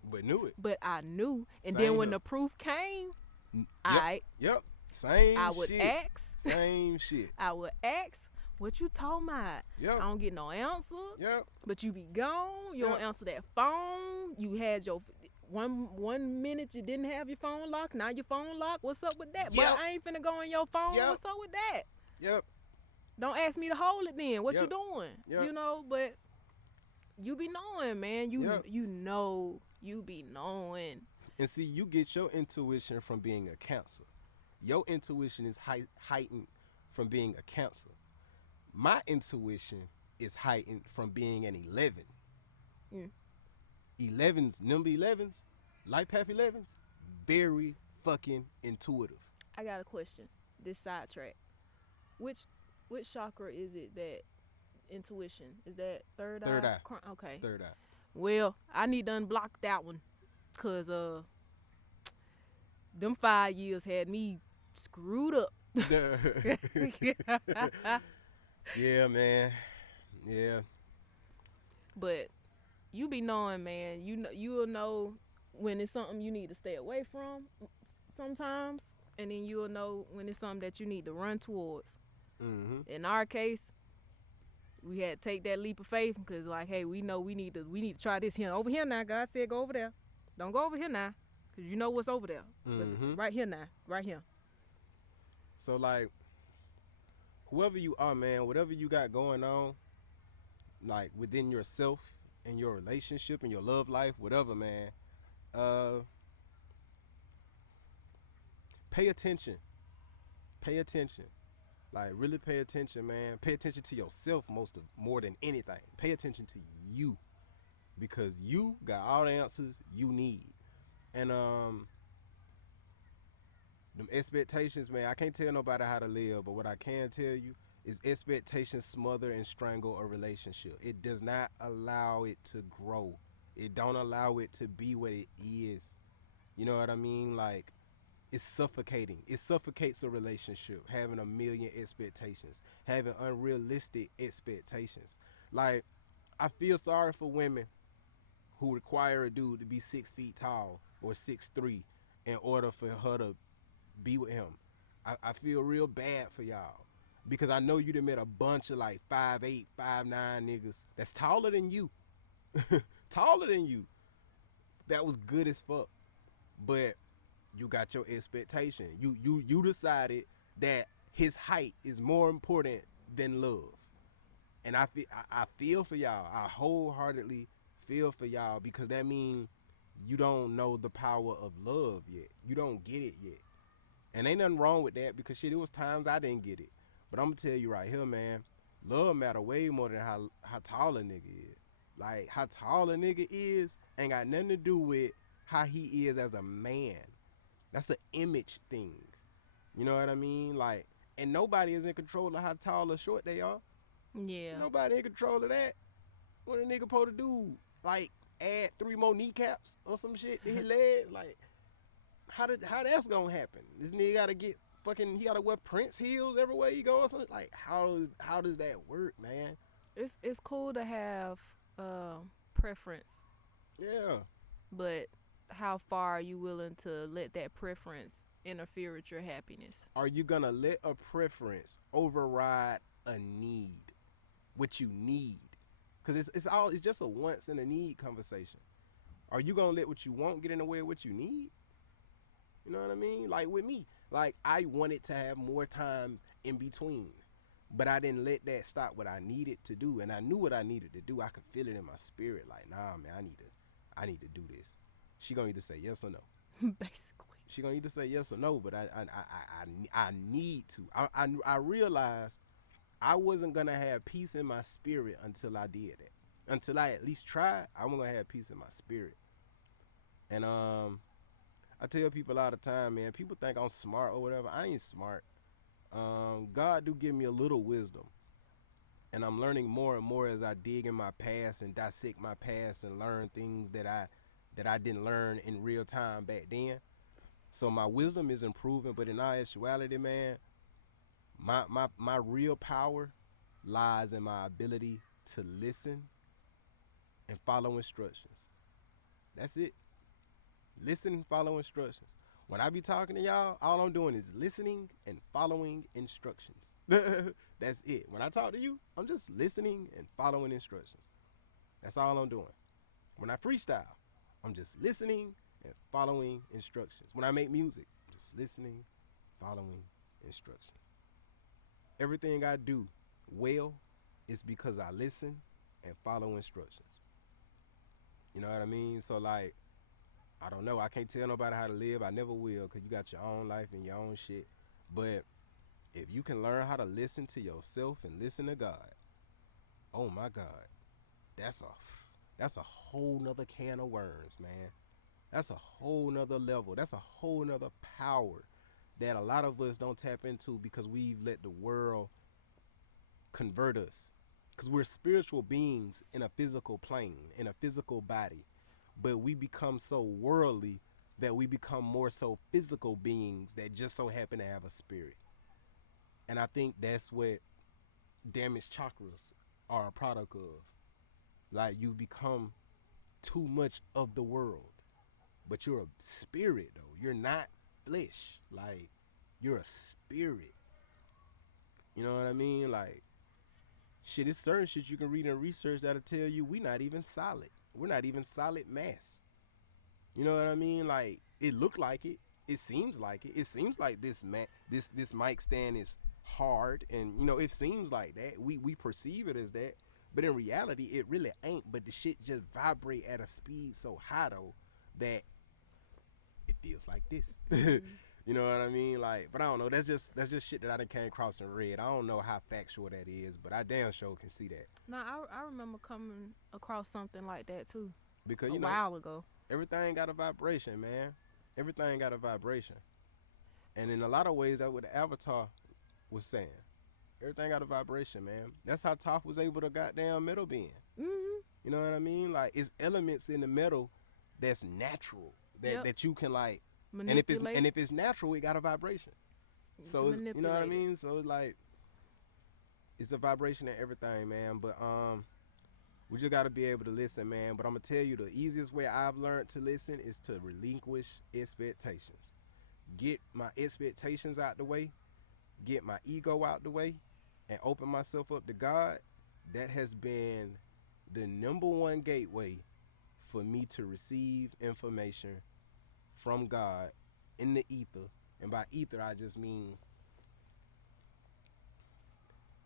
But knew it. But I knew. And Same then when here. the proof came, Yep. Same I would shit. ask. Same shit. I would ask, what you talking about? Yep. I don't get no answer. Yep. But you be gone. You don't Yep. answer that phone. You had your one minute you didn't have your phone locked. Now your phone locked. What's up with that? Yep. But I ain't finna go on your phone. Yep. What's up with that? Yep. Don't ask me to hold it then. What you Yep. doing? Yep. You know, but you be knowing, man. Yep. You know, you be knowing. And see, you get your intuition from being a Cancer. Your intuition is heightened from being a Cancer. My intuition is heightened from being an 11. Mm. 11s, number 11s, life path 11s, very fucking intuitive. I got a question. This sidetrack. Which chakra is it that intuition? Is that third eye? Third eye. Okay. Third eye. Well, I need to unblock that one. Cause them 5 years had me screwed up. Yeah, man. Yeah. But you be knowing, man. You'll know when it's something you need to stay away from sometimes, and then you'll know when it's something that you need to run towards. Mm-hmm. In our case, we had to take that leap of faith because, like, hey, we know we need to try this here over here now. God said go over there. Don't go over here now, cause you know what's over there. Mm-hmm. But right here now, right here. So, like, whoever you are, man, whatever you got going on, like within yourself and your relationship and your love life, whatever, man, pay attention. Pay attention. Like, really pay attention, man. Pay attention to yourself more than anything. Pay attention to you, because you got all the answers you need. And them expectations, man, I can't tell nobody how to live, but what I can tell you is expectations smother and strangle a relationship. It does not allow it to grow. It don't allow it to be what it is. You know what I mean? Like, it's suffocating. It suffocates a relationship, having a million expectations, having unrealistic expectations. Like, I feel sorry for women who require a dude to be 6 feet tall or 6'3" in order for her to be with him. I feel real bad for y'all, because I know you done met a bunch of like 5'8", 5'9" niggas that's taller than you. Taller than you. That was good as fuck. But you got your expectation. You decided that his height is more important than love. And I feel for y'all. I wholeheartedly feel for y'all, because that means you don't know the power of love yet. You don't get it yet. And ain't nothing wrong with that, because shit, it was times I didn't get it. But I'm gonna tell you right here, man, love matter way more than how tall a nigga is. Like, how tall a nigga is ain't got nothing to do with how he is as a man. That's an image thing. You know what I mean? Like, and nobody is in control of how tall or short they are. Yeah. Nobody in control of that. What a nigga supposed to do? Like, add 3 more kneecaps or some shit to his legs? Like, how that's gonna happen? This nigga gotta get fucking, he gotta wear Prince heels everywhere he goes or something? Like, how does that work, man? It's cool to have preference, Yeah. but how far are you willing to let that preference interfere with your happiness? Are you gonna let a preference override a need? What you need? Because it's just a wants and a need conversation. Are you gonna let what you want get in the way of what you need? You know what I mean? Like with me, like, I wanted to have more time in between, but I didn't let that stop what I needed to do. And I knew what I needed to do. I could feel it in my spirit. Like, nah, man, I need to do this. She gonna either say yes or no. Basically. She gonna either say yes or no. But I need to. I realized I wasn't gonna have peace in my spirit until I did that. Until I at least tried, I wasn't gonna have peace in my spirit. And I tell people all the time, man, people think I'm smart or whatever. I ain't smart. God do give me a little wisdom. And I'm learning more and more as I dig in my past and dissect my past and learn things that I didn't learn in real time back then. So my wisdom is improving, but in all actuality, man, my real power lies in my ability to listen and follow instructions. That's it. Listen and follow instructions. When I be talking to y'all, all I'm doing is listening and following instructions. That's it. When I talk to you, I'm just listening and following instructions. That's all I'm doing. When I freestyle, I'm just listening and following instructions. When I make music, I'm just listening, following instructions. Everything I do well is because I listen and follow instructions. You know what I mean? So, like, I don't know. I can't tell nobody how to live. I never will, because you got your own life and your own shit. But if you can learn how to listen to yourself and listen to God, Oh my God, that's a that's a whole nother can of worms, man. That's a whole nother level. That's a whole nother power that a lot of us don't tap into because we've let the world convert us. Because we're spiritual beings in a physical plane, in a physical body. But we become so worldly that we become more so physical beings that just so happen to have a spirit. And I think that's what damaged chakras are a product of. Like you become too much of the world. But you're a spirit though. You're not flesh. Like you're a spirit. You know what I mean? Like shit, it's certain shit you can read and research that'll tell you we not even solid. We're not even solid mass. You know what I mean? Like it looked like it. It seems like it. It seems like this mic stand is hard, and you know it seems like that. We perceive it as that, but in reality, it really ain't. But the shit just vibrate at a speed so high though that it feels like this. You know what I mean? Like, but I don't know. That's just shit that I done came across and read. I don't know how factual that is, but I damn sure can see that. No, I remember coming across something like that too Because a you know while ago. everything got a vibration, man. Everything got a vibration, and in a lot of ways, that's what the Avatar was saying. Everything got a vibration, man. That's how Toph was able to goddamn metal bend. Mm-hmm. You know what I mean? Like it's elements in the metal that's natural that Yep. that you can like, Manipulate. and if it's natural, it got a vibration. So it's, you know what I mean? So it's like it's a vibration in everything, man. But we just gotta be able to listen, man. But I'm gonna tell you the easiest way I've learned to listen is to relinquish expectations. Get my expectations out the way, get my ego out the way, and open myself up to God. That has been the number one gateway for me to receive information from God in the ether. And by ether, I just mean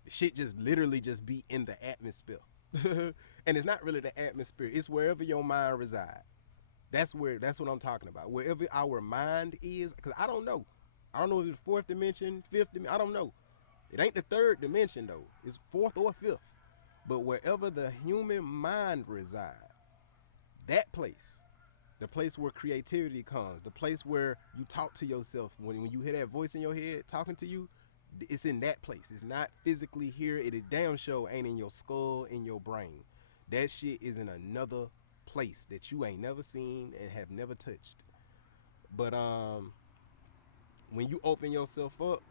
shit just literally just be in the atmosphere. And it's not really the atmosphere. It's wherever your mind resides. That's what I'm talking about. Wherever our mind is, because I don't know. I don't know if it's fourth dimension, fifth dimension. I don't know. It ain't the third dimension though. It's fourth or fifth. But wherever the human mind resides, that place, the place where creativity comes, the place where you talk to yourself, when you hear that voice in your head talking to you, it's in that place. It's not physically here. It is damn sure ain't in your skull, in your brain. That shit is in another place that you ain't never seen and have never touched. But when you open yourself up,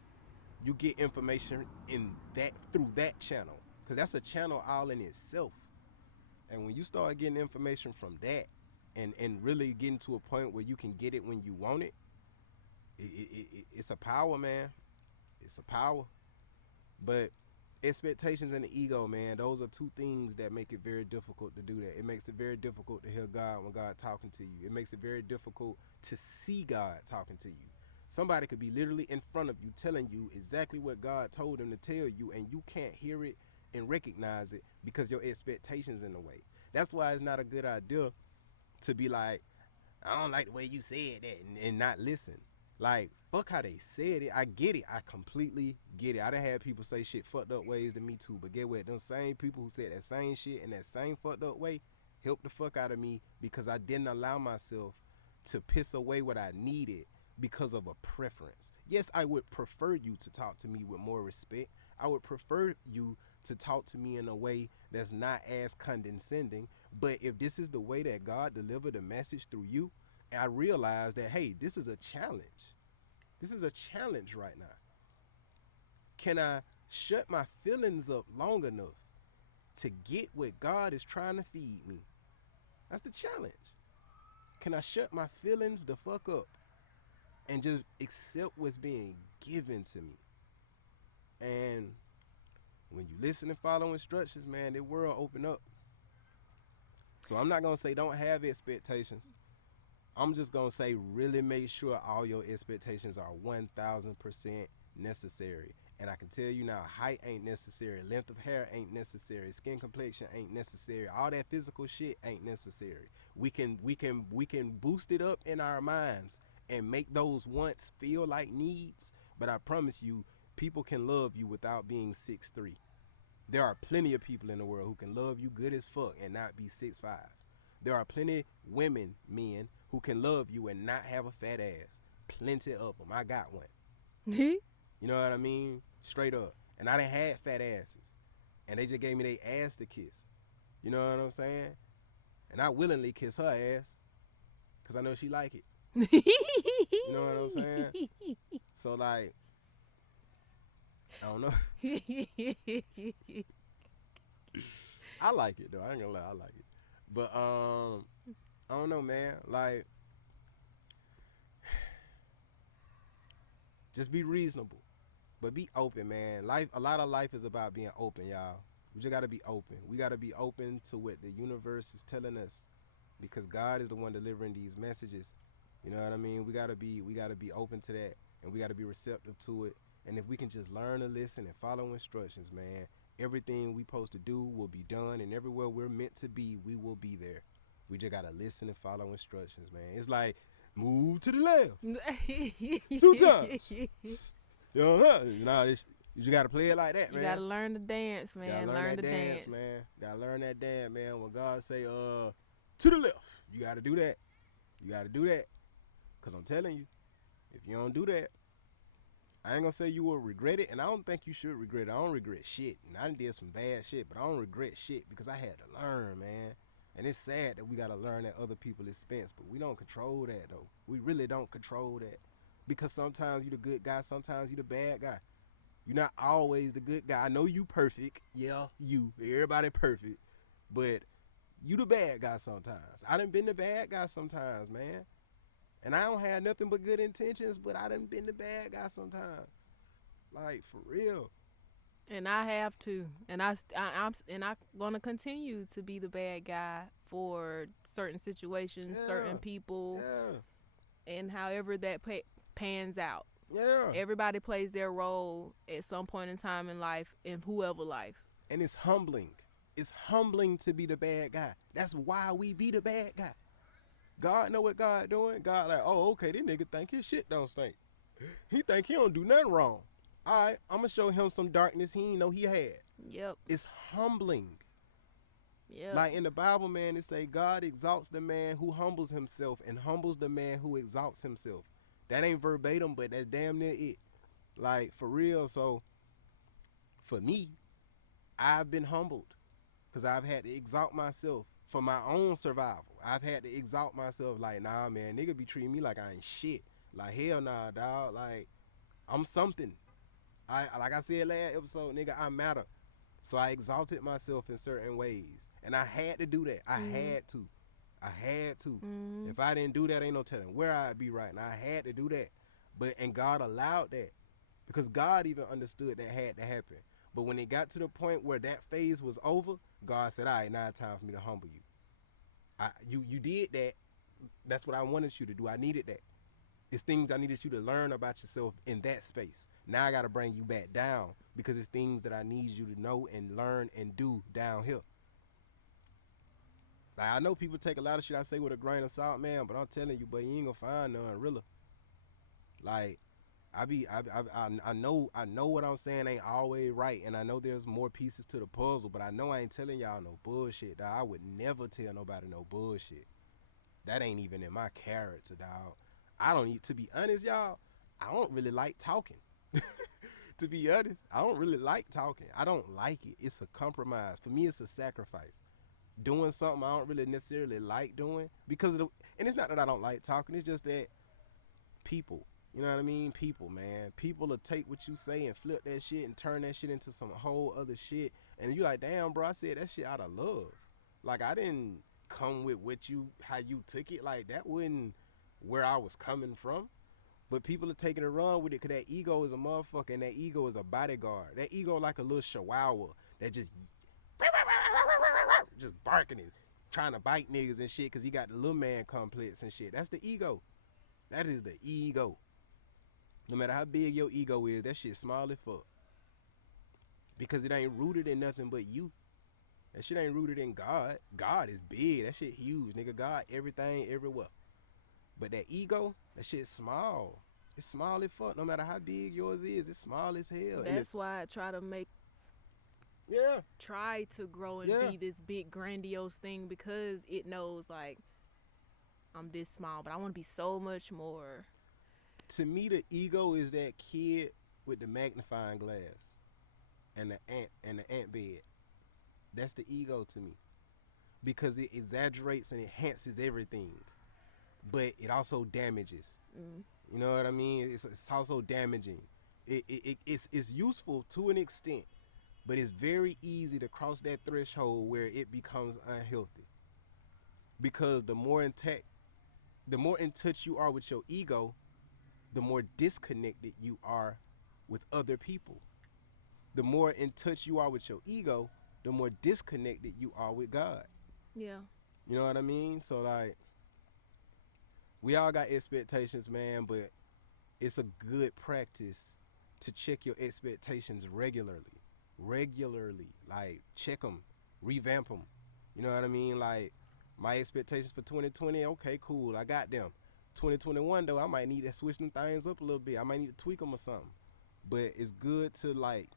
you get information in that through that channel, because that's a channel all in itself. And when you start getting information from that, and really getting to a point where you can get it when you want it, it's a power, man. It's a power. But expectations and the ego, man, those are two things that make it very difficult to do that. It makes it very difficult to hear God when God talking to you. It makes it very difficult to see God talking to you. Somebody could be literally in front of you telling you exactly what God told them to tell you, and you can't hear it and recognize it because your expectations in the way. That's why it's not a good idea to be like, I don't like the way you said that, and not listen. Like, fuck how they said it. I get it. I completely get it. I done had people say shit fucked up ways to me too, but get what? Them same people who said that same shit in that same fucked up way helped the fuck out of me because I didn't allow myself to piss away what I needed because of a preference. Yes, I would prefer you to talk to me with more respect. I would prefer you to talk to me in a way that's not as condescending. But if this is the way that God delivered a message through you, I realized that, hey, this is a challenge. This is a challenge right now. Can I shut my feelings up long enough to get what God is trying to feed me? That's the challenge. Can I shut my feelings the fuck up and just accept what's being given to me? And when you listen and follow instructions, man, the world open up. So I'm not going to say don't have expectations. I'm just going to say really make sure all your expectations are 1,000% necessary. And I can tell you now, height ain't necessary, length of hair ain't necessary, skin complexion ain't necessary, all that physical shit ain't necessary. We can boost it up in our minds and make those wants feel like needs, but I promise you, people can love you without being 6'3". There are plenty of people in the world who can love you good as fuck and not be 6'5". There are plenty women, men, who can love you and not have a fat ass. Plenty of them. I got one. You know what I mean? Straight up. And I done had fat asses. And they just gave me their ass to kiss. You know what I'm saying? And I willingly kiss her ass. Because I know she like it. You know what I'm saying? So, like, I don't know. I like it, though. I ain't gonna lie. I like it. But, I don't know, man. Like, just be reasonable. But be open, man. A lot of life is about being open, y'all. We just gotta be open. We gotta be open to what the universe is telling us, because God is the one delivering these messages. You know what I mean? We gotta be open to that, and we gotta be receptive to it. And if we can just learn to listen and follow instructions, man, everything we supposed to do will be done, and everywhere we're meant to be, we will be there. We just gotta listen and follow instructions, man. It's like move to the left 2 times. You just gotta play it like that, man. You gotta learn to dance, man. Learn to dance, man. Gotta learn that dance, man. When God say, to the left, you gotta do that. You gotta do that. Cause I'm telling you, if you don't do that, I ain't gonna say you will regret it, and I don't think you should regret it. I don't regret shit. And I did some bad shit, but I don't regret shit because I had to learn, man. And it's sad that we gotta learn at other people's expense, but we don't control that, though. We really don't control that. Because sometimes you the good guy, sometimes you the bad guy. You're not always the good guy. I know you perfect. Yeah, you. Everybody perfect. But you the bad guy sometimes. I done been the bad guy sometimes, man. And I don't have nothing but good intentions, but I done been the bad guy sometimes. Like, for real. And I have to. And I'm gonna continue to be the bad guy for certain situations, certain people, and however that pans out. Yeah. Everybody plays their role at some point in time in life, in whoever life. And it's humbling. It's humbling to be the bad guy. That's why we be the bad guy. God know what God doing. God like, oh, okay, this nigga think his shit don't stink. He think he don't do nothing wrong. All right, I'm going to show him some darkness he ain't know he had. Yep. It's humbling. Yep. Like in the Bible, man, it say God exalts the man who humbles himself and humbles the man who exalts himself. That ain't verbatim, but that's damn near it. Like, for real. So, for me, I've been humbled because I've had to exalt myself for my own survival. I've had to exalt myself like, nah, man, nigga be treating me like I ain't shit. Like, hell nah, dog. Like, I'm something. Like I said last episode, nigga, I matter. So I exalted myself in certain ways. And I had to do that. I had to. If I didn't do that, ain't no telling where I'd be right now. I had to do that. And God allowed that. Because God even understood that had to happen. But when it got to the point where that phase was over, God said, all right, now it's time for me to humble you. You did that. That's what I wanted you to do. I needed that. It's things I needed you to learn about yourself in that space. Now I got to bring you back down because it's things that I need you to know and learn and do down here. Like, I know people take a lot of shit I say with a grain of salt, man, but I'm telling you, but you ain't gonna find none realer. Like, I know what I'm saying ain't always right, and I know there's more pieces to the puzzle, but I know I ain't telling y'all no bullshit, dog. I would never tell nobody no bullshit. That ain't even in my character, dog. To be honest, y'all, I don't really like talking. To be honest, I don't really like talking. I don't like it. It's a compromise. For me, it's a sacrifice. Doing something I don't really necessarily like doing because and it's not that I don't like talking, it's just that people, you know what I mean? People, man. People will take what you say and flip that shit and turn that shit into some whole other shit. And you like, damn, bro, I said that shit out of love. Like, I didn't come with how you took it. Like, that wasn't where I was coming from. But people are taking a run with it because that ego is a motherfucker and that ego is a bodyguard. That ego like a little chihuahua that just barking and trying to bite niggas and shit because he got the little man complex and shit. That's the ego. That is the ego. No matter how big your ego is, that shit small as fuck. Because it ain't rooted in nothing but you. That shit ain't rooted in God. God is big. That shit huge, nigga. God, everything, everywhere. But that ego, that shit's small. It's small as fuck. No matter how big yours is, it's small as hell. That's why I try to make Yeah. try to grow and Yeah. be this big grandiose thing because it knows like I'm this small, but I want to be so much more. To me, the ego is that kid with the magnifying glass and the ant bed. That's the ego to me because it exaggerates and enhances everything, but it also damages. Mm. You know what I mean? It's also damaging. It's useful to an extent, but it's very easy to cross that threshold where it becomes unhealthy. Because the more in touch you are with your ego, the more disconnected you are with other people. The more in touch you are with your ego, the more disconnected you are with God. Yeah. You know what I mean? So like we all got expectations, man, but it's a good practice to check your expectations regularly. Regularly. Like check them, revamp them. You know what I mean? Like my expectations for 2020, okay, cool, I got them. 2021 though, I might need to switch them things up a little bit. I might need to tweak them or something. But it's good to like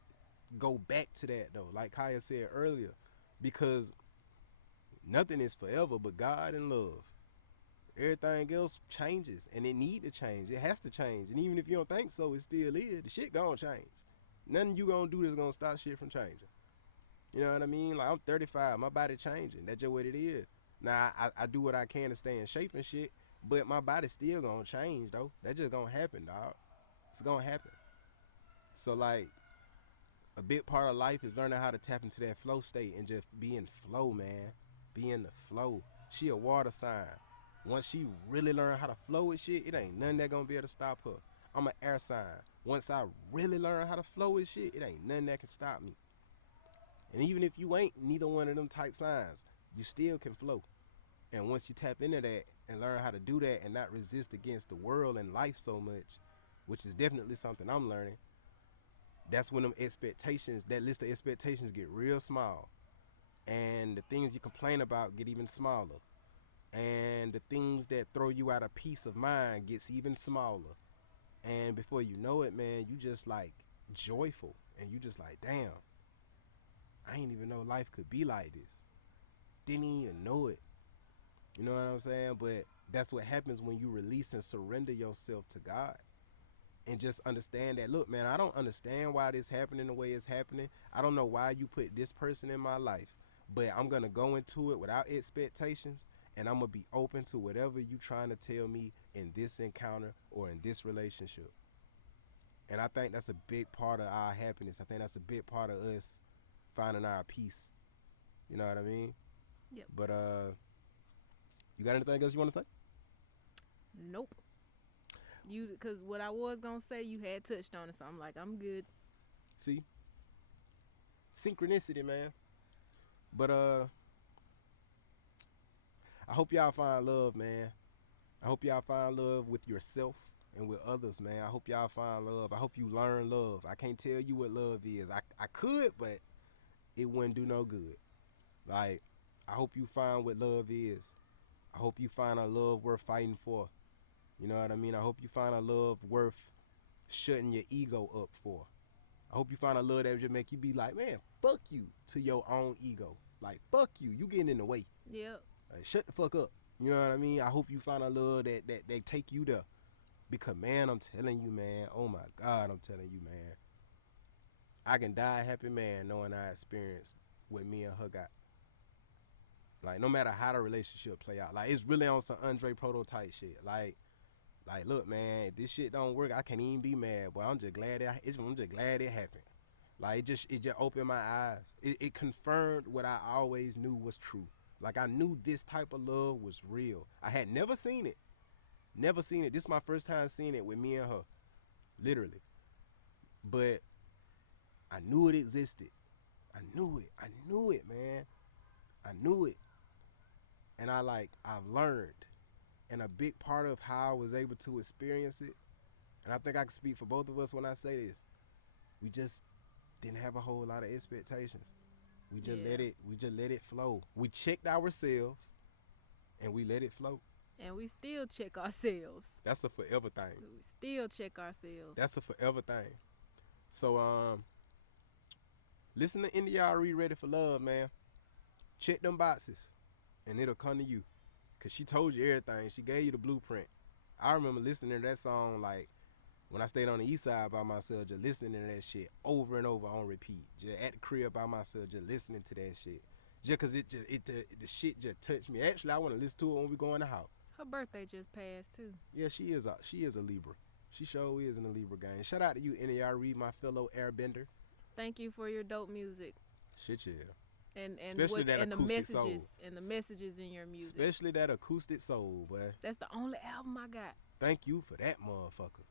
go back to that though, like Kaya said earlier, because nothing is forever but God and love. Everything else changes, and it need to change. It has to change, and even if you don't think so, it still is. The shit gonna change. Nothing you gonna do is gonna stop shit from changing. You know what I mean? Like I'm 35, my body changing. That's just what it is. Now I do what I can to stay in shape and shit, but my body still gonna change though. That just gonna happen, dog. It's gonna happen. So like a big part of life is learning how to tap into that flow state and just be in flow, man. Be in the flow. She a water sign. Once she really learn how to flow with shit, it ain't nothing that gonna be able to stop her. I'm an air sign. Once I really learn how to flow with shit, it ain't nothing that can stop me. And even if you ain't neither one of them type signs, you still can flow. And once you tap into that and learn how to do that and not resist against the world and life so much, which is definitely something I'm learning, that's when them expectations, that list of expectations get real small. And the things you complain about get even smaller. And the things that throw you out of peace of mind gets even smaller. And before you know it, man, you just like joyful. And you just like, damn, I ain't even know life could be like this. Didn't even know it. You know what I'm saying? But that's what happens when you release and surrender yourself to God. And just understand that, look, man, I don't understand why this happening the way it's happening. I don't know why you put this person in my life. But I'm going to go into it without expectations. And I'm going to be open to whatever you trying to tell me in this encounter or in this relationship. And I think that's a big part of our happiness. I think that's a big part of us finding our peace. You know what I mean? Yep. But you got anything else you want to say? Nope. Because what I was gonna say, you had touched on it, so I'm like, I'm good. See? Synchronicity, man. But I hope y'all find love, man. I hope y'all find love with yourself and with others, man. I hope y'all find love. I hope you learn love. I can't tell you what love is. I could, but it wouldn't do no good. Like, I hope you find what love is. I hope you find a love worth fighting for. You know what I mean? I hope you find a love worth shutting your ego up for. I hope you find a love that just make you be like, man, fuck you to your own ego. Like, fuck you. You getting in the way. Yep. Like, shut the fuck up. You know what I mean? I hope you find a love that they take you there. Because, man, I'm telling you, man. Oh, my God, I'm telling you, man. I can die a happy man knowing I experienced what me and her got. Like, no matter how the relationship play out. Like, it's really on some Andre prototype shit. Like, look, man, if this shit don't work, I can't even be mad. Boy, I'm just glad it happened. Like, it just opened my eyes. It confirmed what I always knew was true. Like, I knew this type of love was real. I had never seen it. Never seen it. This is my first time seeing it with me and her. Literally. But I knew it existed. I knew it, man. I knew it. And I've learned. And a big part of how I was able to experience it, and I think I can speak for both of us when I say this, we just didn't have a whole lot of expectations. We just let it flow. We checked ourselves and we let it flow. And we still check ourselves. That's a forever thing. We still check ourselves. That's a forever thing. So Listen to NDRE Ready for Love, man. Check them boxes, and it'll come to you. Because she told you everything. She gave you the blueprint. I remember listening to that song, like, when I stayed on the east side by myself, just listening to that shit over and over on repeat. Just at the crib by myself, just listening to that shit. Just because the shit just touched me. Actually, I want to listen to it when we go in the house. Her birthday just passed, too. Yeah, she is a Libra. She sure is in the Libra gang. Shout out to you, NDRE, my fellow airbender. Thank you for your dope music. Shit, yeah. And Especially that the acoustic messages soul. and the messages in your music. Especially that acoustic soul, boy. That's the only album I got. Thank you for that motherfucker.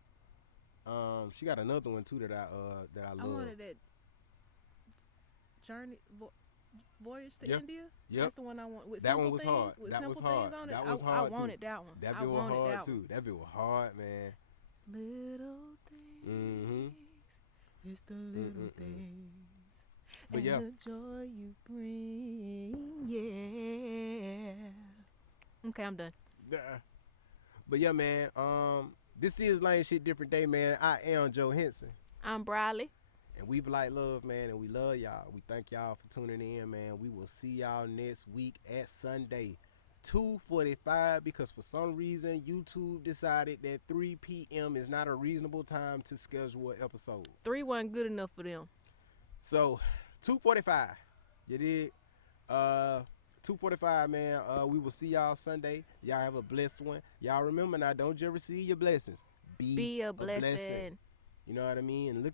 She got another one too that I love. I wanted that Journey Voyage to Yep. India. Yep. That's the one I want with That simple one was things. hard. With That simple was hard. things on it. That was I hard, too. wanted that one. That I bit was wanted hard that too. one. That bit was hard, man. It's little things. Mm-hmm. It's the little things. But and yeah. the joy you bring. Yeah. Okay, I'm done. Yeah. But yeah, man. This is Lane Shit Different Day, man. I am Joe Henson. I'm Briley. And we like love, man, and we love y'all. We thank y'all for tuning in, man. We will see y'all next week at Sunday, 2:45, because for some reason YouTube decided that 3 p.m. is not a reasonable time to schedule an episode. 3 wasn't good enough for them. So 2:45, you did. 2:45, man. We will see y'all Sunday. Y'all have a blessed one. Y'all remember now, don't just receive your blessings. Be a blessing. You know what I mean? And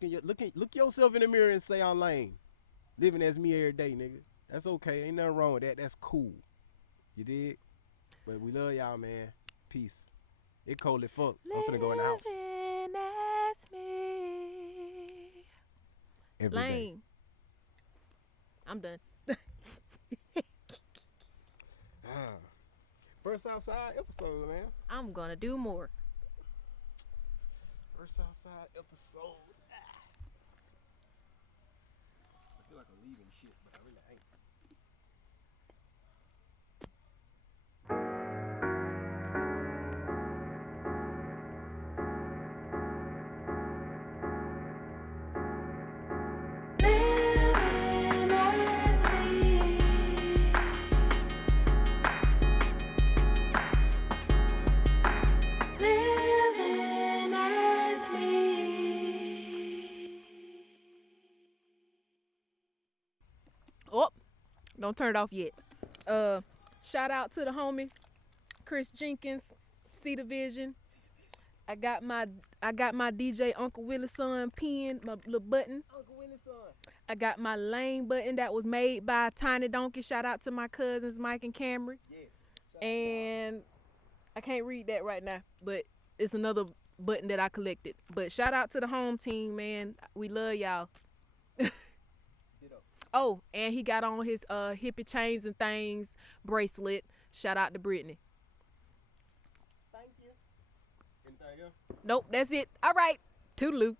look yourself in the mirror and say, I'm Lane. Living as me every day, nigga. That's okay. Ain't nothing wrong with that. That's cool. You dig? But we love y'all, man. Peace. It cold as fuck. I'm finna go in the house. Living as me. Every day. Lane. I'm done. First outside episode, man. I'm gonna do more. First outside episode. I feel like I'm leaving shit, but I really ain't. Living as me. Living as me. Oh, don't turn it off yet. Shout out to the homie Chris Jenkins, C Division. I got my DJ Uncle Willie's son pen, my little button. Uncle Willie's son. I got my Lane button that was made by Tiny Donkey. Shout out to my cousins Mike and Camry. Yes. And I can't read that right now, but it's another button that I collected. But shout out to the home team, man. We love y'all. Oh, and he got on his hippie chains and things bracelet. Shout out to Brittany. Thank you. Anything else? Nope, that's it. All right. Toodaloo.